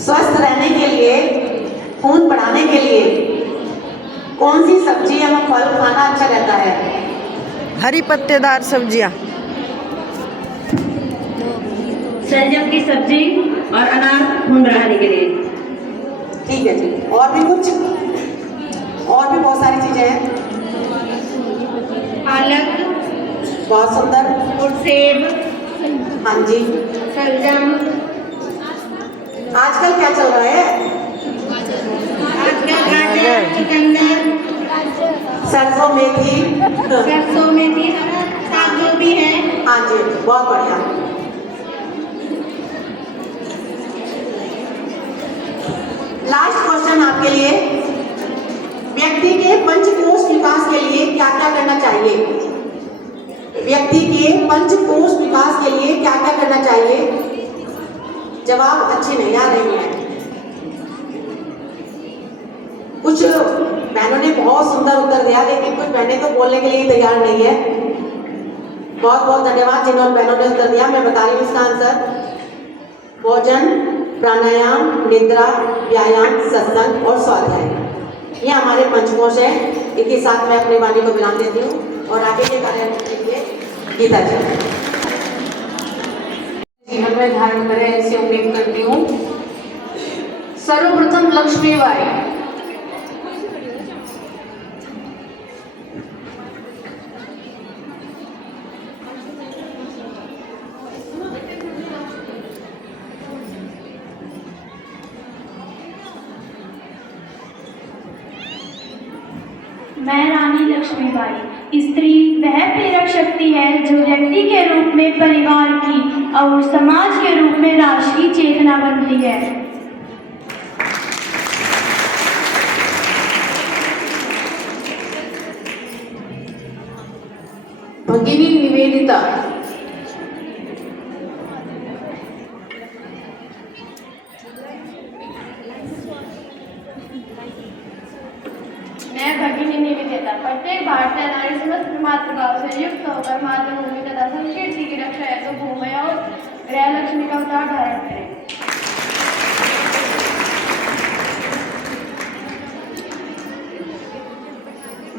स्वस्थ रहने के लिए, खून बढ़ाने के लिए कौन सी सब्जी एवं फल खाना अच्छा रहता है? हरी पत्तेदार सब्जियां। सलजम की सब्जी और अनार खून बढ़ाने के लिए। ठीक है जी। और भी कुछ? और भी बहुत सारी चीजें हैं। पालक, बहुत सुंदर। और सेब। हाँ जी। सलजम। आजकल क्या चल रहा है? आजकल गाजर, चुकंदर, सरसों मेथी। सरसों मेथी, साग गोभी है। हाँ जी, बहुत बढ़िया। लास्ट क्वेश्चन आपके लिए। व्यक्ति के पंचकोश विकास के लिए क्या क्या करना चाहिए, व्यक्ति के पंचकोश विकास के लिए क्या क्या करना चाहिए, जवाब अच्छी नहीं आ रही है। कुछ बहनों ने बहुत सुंदर उत्तर दिया, लेकिन कुछ बहनें तो बोलने के लिए तैयार नहीं है। बहुत बहुत धन्यवाद जिन्होंने बहनों ने उत्तर दिया। मैं बता रही हूँ इसका आंसर, भोजन, प्राणायाम, निद्रा, व्यायाम, सत्संग और स्वाध्याय, ये हमारे पंचकोश है। इसी साथ मैं अपनी वाणी को विराम देती हूँ और आगे के कार्य के लिए गीता जी जीवन में धारण करें ऐसी उम्मीद करती हूँ। सर्वप्रथम लक्ष्मी बाई। मैं रानी लक्ष्मीबाई। स्त्री वह प्रेरक शक्ति है जो व्यक्ति के रूप में परिवार की और समाज के रूप में राष्ट्र की चेतना बनती है। भगिनी निवेदिता। मैं भगिनी निवेदिता प्रत्येक भारतीय नारी समस्त मातृभाव से युक्त होकर मातृभूमि तथा संस्कृति की रक्षा हेतु भूमि और गृह लक्ष्मी का अवतार धारण करें।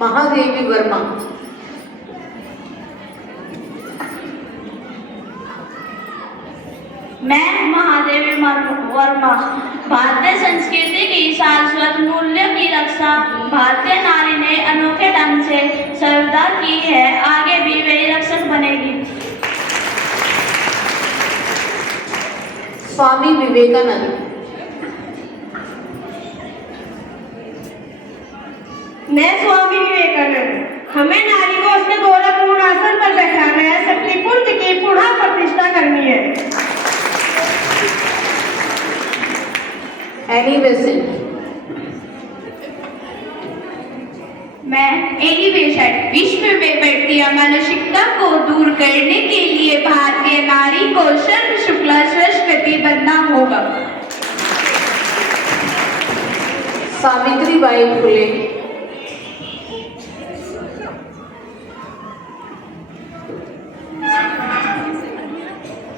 महादेवी वर्मा। मैं महादेवी वर्मा भारतीय संस्कृति की शाश्वत मूल्य की रक्षा भारतीय नारी ने अनोखे ढंग से सर्वदा की है, आगे भी वही रक्षक बनेगी। स्वामी विवेकानंद। मैं स्वामी विवेकानंद। हमें नारी को उसके गौरवपूर्ण आसन पर बैठाना है, शक्ति पुंज की पुनः प्रतिष्ठा करनी है। Annie Besant. मैं एनी बेसेंट विश्व में बढ़ती अमानसिकता को दूर करने के लिए भारतीय नारी को सर्व शुक्ला संस्कृति बनना होगा। सावित्रीबाई फुले।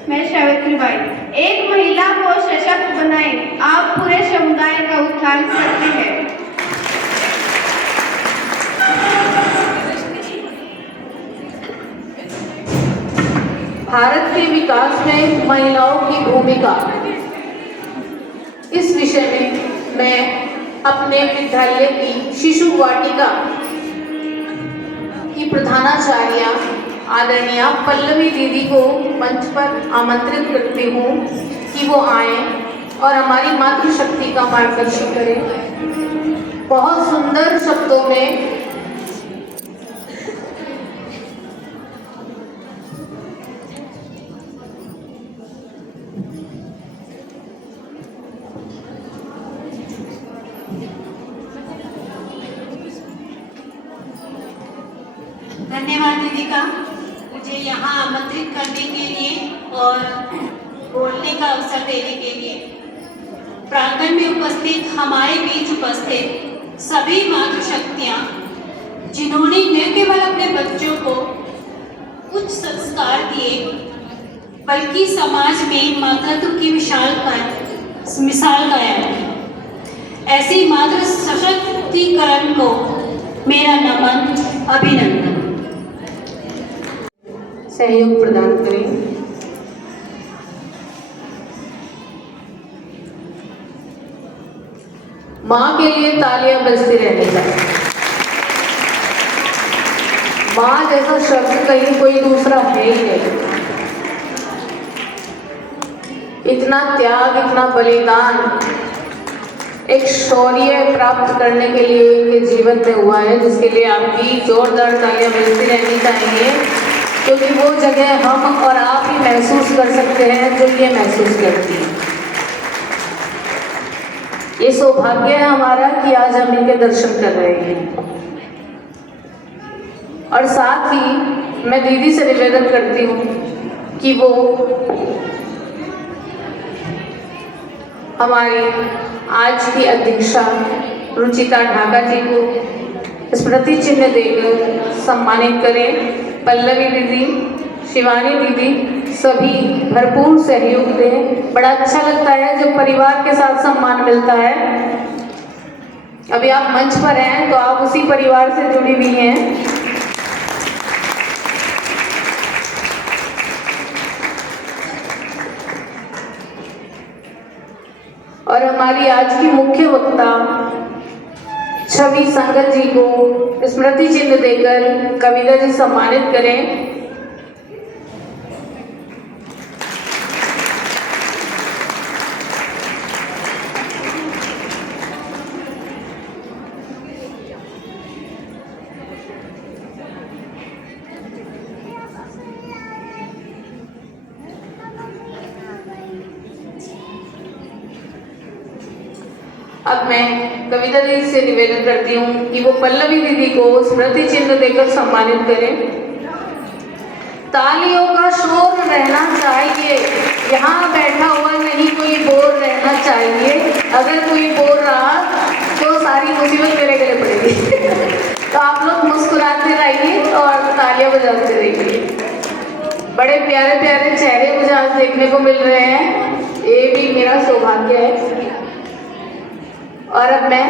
मैं सावित्रीबाई। एक महिला को सशक्त बनाए, आप पूरे समुदाय का उत्थान करते हैं। भारत के विकास में महिलाओं की भूमिका, इस विषय में मैं अपने विद्यालय की शिशु वाटिका की प्रधानाचार्य आदरणीय पल्लवी दीदी को मंच पर आमंत्रित करती हूँ कि वो आए और हमारी मातृशक्ति का मार्गदर्शन करें। बहुत सुंदर शब्दों में धन्यवाद दीदी का मुझे यहाँ आमंत्रित करने के लिए और बोलने का अवसर देने के लिए। प्रांगण में उपस्थित, हमारे बीच उपस्थित सभी मातृशक्तियाँ जिन्होंने न केवल अपने बच्चों को उच्च संस्कार दिए बल्कि समाज में मातृत्व की मिसाल कायम की, ऐसी मातृ सशक्तिकरण को मेरा नमन, अभिनंदन। सहयोग प्रदान करें। माँ के लिए तालियां बजती रहनी चाहिए। माँ जैसा शब्द कहीं कोई दूसरा है ही नहीं। इतना त्याग, इतना बलिदान एक शौर्य प्राप्त करने के लिए इनके जीवन में हुआ है, जिसके लिए आपकी जोरदार तालियां बजती रहनी चाहिए, क्योंकि वो जगह हम और आप ही महसूस कर सकते हैं जो ये महसूस करती है। ये सौभाग्य है हमारा कि आज हम इनके दर्शन कर रहे हैं। और साथ ही मैं दीदी से निवेदन करती हूँ कि वो हमारी आज की अध्यक्षा रुचिता ढाका जी को स्मृति चिन्ह देकर सम्मानित करें। पल्लवी दीदी, शिवानी दीदी सभी भरपूर सहयोग दें। बड़ा अच्छा लगता है जब परिवार के साथ सम्मान मिलता है। अभी आप मंच पर हैं तो आप उसी परिवार से जुड़ी हुई हैं। और हमारी आज की मुख्य वक्ता छवि संगत जी को स्मृति चिन्ह देकर कविता जी सम्मानित करें। अब मैं कविता दीदी से निवेदन करती हूँ कि वो पल्लवी दीदी को स्मृति चिन्ह देकर सम्मानित करें। तालियों का शोर रहना चाहिए, यहाँ बैठा हुआ नहीं कोई बोर रहना चाहिए। अगर कोई बोर रहा तो सारी मुसीबत मेरे गले पड़ेगी। तो आप लोग मुस्कुराते रहिए और तालियां बजाते रहिए। बड़े प्यारे प्यारे चेहरे मुझे आज देखने को मिल रहे हैं, ये भी मेरा सौभाग्य है। और अब मैं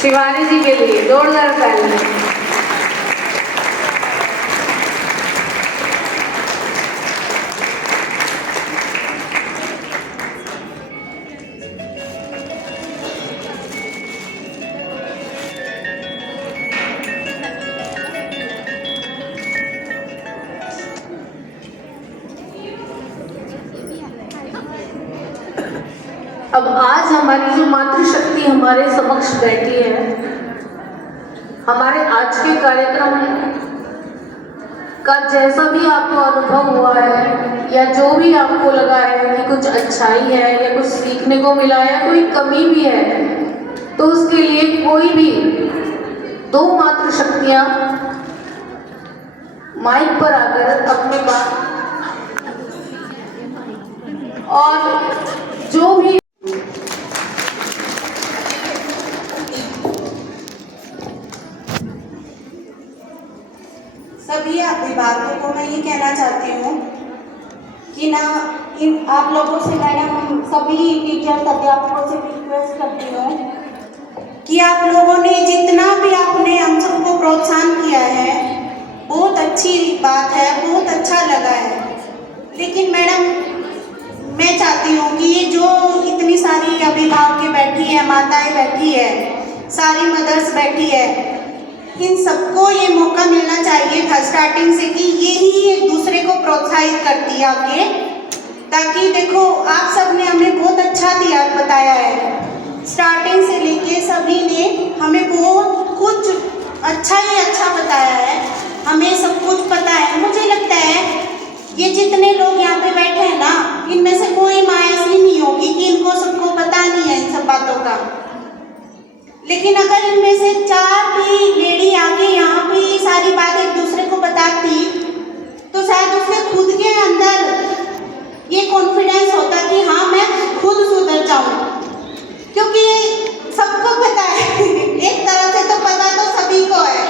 शिवानी जी के लिए जोरदार तालियां। अब आज हमारी जो मातृशक्ति हमारे समक्ष बैठी है, हमारे आज के कार्यक्रम का जैसा भी आपको अनुभव हुआ है या जो भी आपको लगा है कि कुछ अच्छाई है या कुछ सीखने को मिला है, कोई कमी भी है, तो उसके लिए कोई भी दो मातृशक्तियाँ माइक पर आकर अपने बात और जो भी सभी अभिभावकों को मैं ये कहना चाहती हूँ कि ना आप लोगों से मैडम सभी टीचर्स अध्यापकों से रिक्वेस्ट करती हूँ कि आप लोगों ने जितना भी आपने हम सबको प्रोत्साहन किया है बहुत अच्छी बात है, बहुत अच्छा लगा है। लेकिन मैडम मैं चाहती हूँ कि ये जो इतनी सारी अभिभावकें बैठी है, माताएं बैठी है, सारी मदर्स बैठी है, इन सबको ये मौका मिलना चाहिए था स्टार्टिंग से कि ये ही एक दूसरे को प्रोत्साहित करती है आगे, ताकि देखो आप सब ने हमें बहुत अच्छा दिया बताया है। स्टार्टिंग से लेके सभी ने हमें बहुत कुछ अच्छा ही अच्छा बताया है, हमें सब कुछ पता है। मुझे लगता है ये जितने लोग यहाँ पे बैठे हैं ना, इनमें से कोई माँ ऐसी नहीं होगी कि इनको सबको पता नहीं है इन सब बातों का। लेकिन अगर इनमें से 4 भी लेडी आके यहाँ पे सारी बात एक दूसरे को बताती तो शायद उसके खुद के अंदर ये कॉन्फिडेंस होता कि हाँ मैं खुद सुधर जाऊँ, क्योंकि सबको पता है एक तरह से तो पता तो सभी को है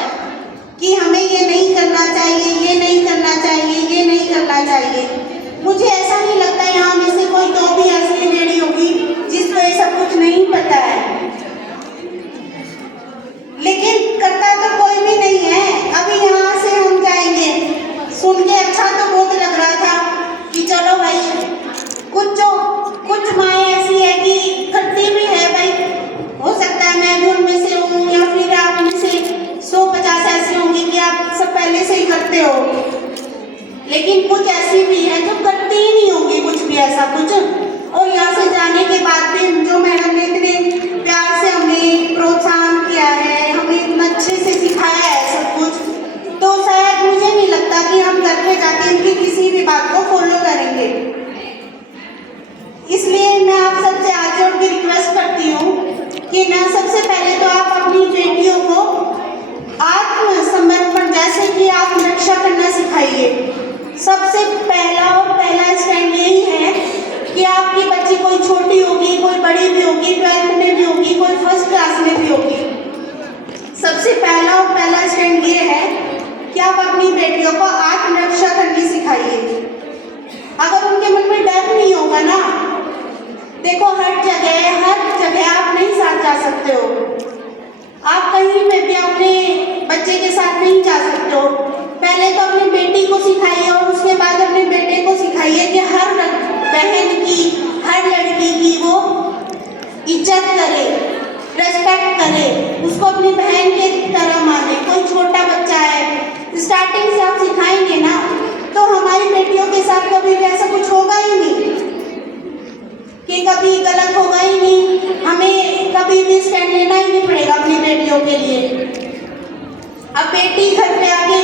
कि हमें ये नहीं करना चाहिए, ये नहीं करना चाहिए, ये नहीं करना चाहिए। मुझे ऐसा नहीं लगता यहाँ में से कोई तो भी ऐसी लेडी होगी जिसको ये सब कुछ नहीं पता है, लेकिन करता तो कोई भी नहीं है। अभी यहाँ से हम जाएंगे, सुन के अच्छा तो बहुत लग रहा था कि चलो भाई कुछ माएँ ऐसी है कि करती भी है भाई, हो सकता है मैं भी उनमें से हूँ या फिर आप में से 150 ऐसी होंगी कि आप सब पहले से ही करते हो, लेकिन कुछ ऐसी भी अपनी बेटियों को आत्मरक्षा करनी सिखाइए। अगर उनके मन में डर नहीं होगा ना, देखो हर जगह आप नहीं साथ जा सकते हो, आप कहीं पे भी अपने बच्चे के साथ नहीं जा सकते हो। पहले तो अपनी बेटी को सिखाइए और उसके बाद अपने बेटे को सिखाइए कि हर बहन की, हर लड़की की वो इज्जत करे, रेस्पेक्ट करे, उसको अपनी बहन के तरह माने। कोई छोटा बच्चा है, स्टार्टिंग से आप सिखाएंगे ना तो हमारी बेटियों के साथ कभी भी ऐसा कुछ होगा ही नहीं कि कभी गलत होगा ही नहीं, हमें कभी भी स्टैंड लेना ही नहीं पड़ेगा अपनी बेटियों के लिए। अब बेटी घर पे आके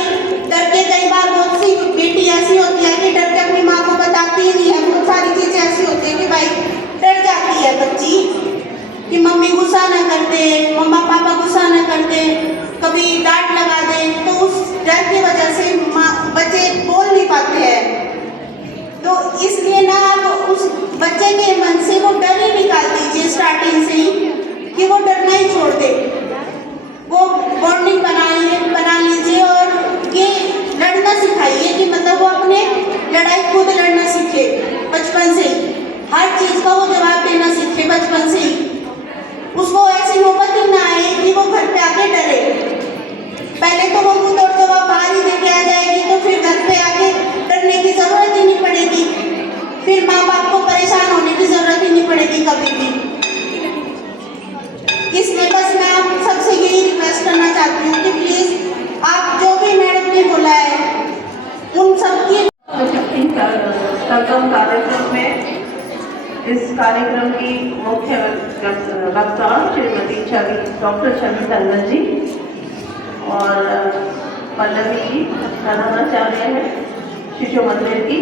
डर के, कई बार बहुत सी बेटी ऐसी होती है कि डर के अपनी माँ को बताती ही नहीं है। बहुत सारी चीज़ें ऐसी होती है कि भाई डर जाती है बच्ची कि मम्मी गुस्सा न कर दे, मम्मा पापा गुस्सा न कर दे, कभी डांट लगा दे, तो उस डर की वजह से बच्चे बोल नहीं पाते हैं। तो इसलिए ना आप उस बच्चे के मन से वो डर ही निकाल दीजिए स्टार्टिंग से ही कि वो डरना ही छोड़ दे। वो बॉन्डिंग बना लीजिए और ये लड़ना सिखाइए कि मतलब वो अपने लड़ाई खुद लड़ना सीखे बचपन से ही, हर चीज़ का वो जवाब देना सीखे बचपन से ही। उसको ऐसी नौबत ही ना आए कि वो घर पे आके डरे। पहले तो वो खुद और जवाब बाहर ही देके आ जाएगी तो फिर घर पे आके डरने की ज़रूरत ही नहीं पड़ेगी, फिर माँ बाप को परेशान होने की ज़रूरत ही नहीं पड़ेगी कभी भी। इसलिए बस मैं आप सबसे यही रिक्वेस्ट करना चाहती हूँ कि प्लीज़ आप जो भी मैडम ने बोला है उन सब की संगम कार्यक्रम में इस कार्यक्रम की मुख्य वक्ता श्रीमती डॉक्टर छवि संगल जी और पल्लवी जी प्रधानाचार्य हैं शिशु मंदिर की,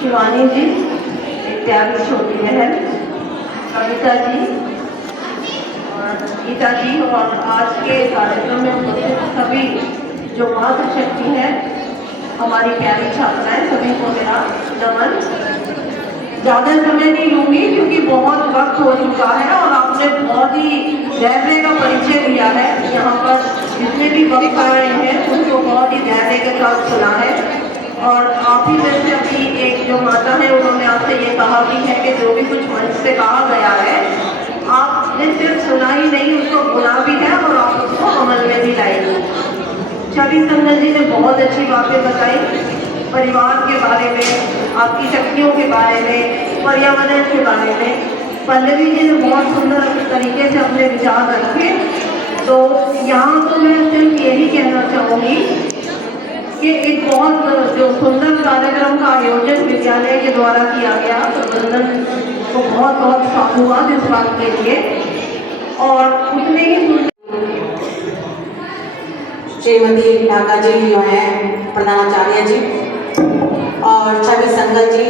शिवानी जी इत्यादि छोटी बहन, कविता जी और गीता जी और आज के कार्यक्रम में उपस्थित सभी जो मातृशक्ति है, हमारी प्यारी छात्राएं, सभी को मेरा नमन। ज़्यादा समय नहीं लूँगी क्योंकि बहुत वक्त हो चुका है और आपने बहुत ही धैर्य का परिचय दिया है। यहाँ पर जितने भी वक्त आ रहे हैं उनको बहुत ही धैर्य के साथ सुना है। और आप ही में से अभी एक जो माता है उन्होंने आपसे ये कहा भी है कि जो भी कुछ मंच से कहा गया है आपने सिर्फ सुना ही नहीं, उसको सुना भी है और आप उसको अमल में भी लाएंगे। छवि संगल जी ने बहुत अच्छी बातें बताई, परिवार के बारे में, आपकी शक्तियों के बारे में, पर्यावरण के बारे में। पल्लवी जी ने बहुत सुंदर तरीके से अपने विचार रखे। तो यहाँ तो मैं सिर्फ यही कहना चाहूँगी कि एक बहुत जो सुंदर कार्यक्रम का आयोजन विद्यालय के द्वारा किया गया, प्रबंधन को बहुत बहुत साधुवाद इस बात के लिए। और उतने ही श्रीमती ढाका जी जो हैं प्रधानाचार्य जी और छवि संगल जी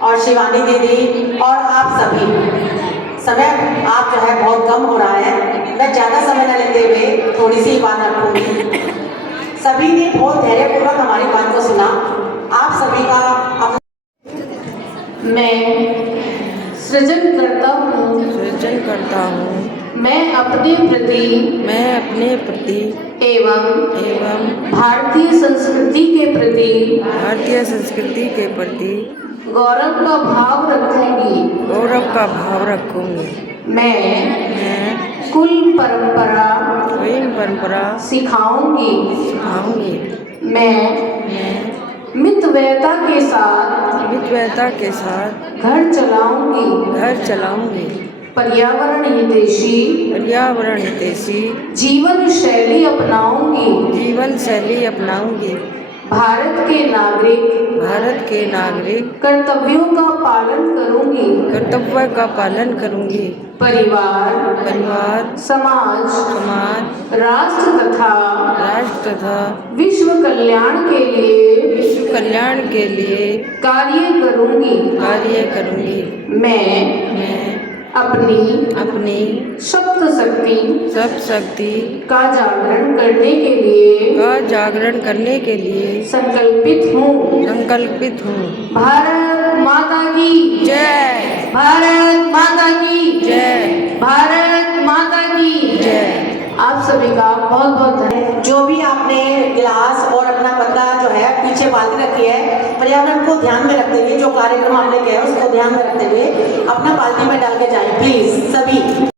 और शिवानी दीदी और आप सभी, समय आप जो है बहुत कम हो रहा है, मैं ज़्यादा समय न लेते हुए थोड़ी सी बात रखूँगी। सभी ने बहुत धैर्यपूर्वक हमारी बात को सुना। आप सभी का मैं सृजन करता हूँ मैं अपने प्रति एवं भारतीय संस्कृति के प्रति गौरव का भाव रखूंगी। मैं कुल परंपरा सिखाऊंगी। मैं मितव्ययता के साथ घर चलाऊंगी। पर्यावरण हितैषी जीवन शैली अपनाऊंगी। भारत के नागरिक कर्तव्य का पालन करूंगी। परिवार समाज राष्ट्र तथा विश्व कल्याण के लिए कार्य करूंगी। मैं अपनी सप्त शक्ति का जागरण करने के लिए संकल्पित हूँ। भारत माता की जय। भारत माता की जय। भारत माता की जय। आप सभी का बहुत बहुत धन्यवाद। जो भी आपने गिलास और पीछे बाल्टी रखी है, पर्यावरण को ध्यान में रखते हुए जो कार्यक्रम आपने किया है उसको ध्यान में रखते हुए अपना बाल्टी में डाल के जाएं प्लीज सभी।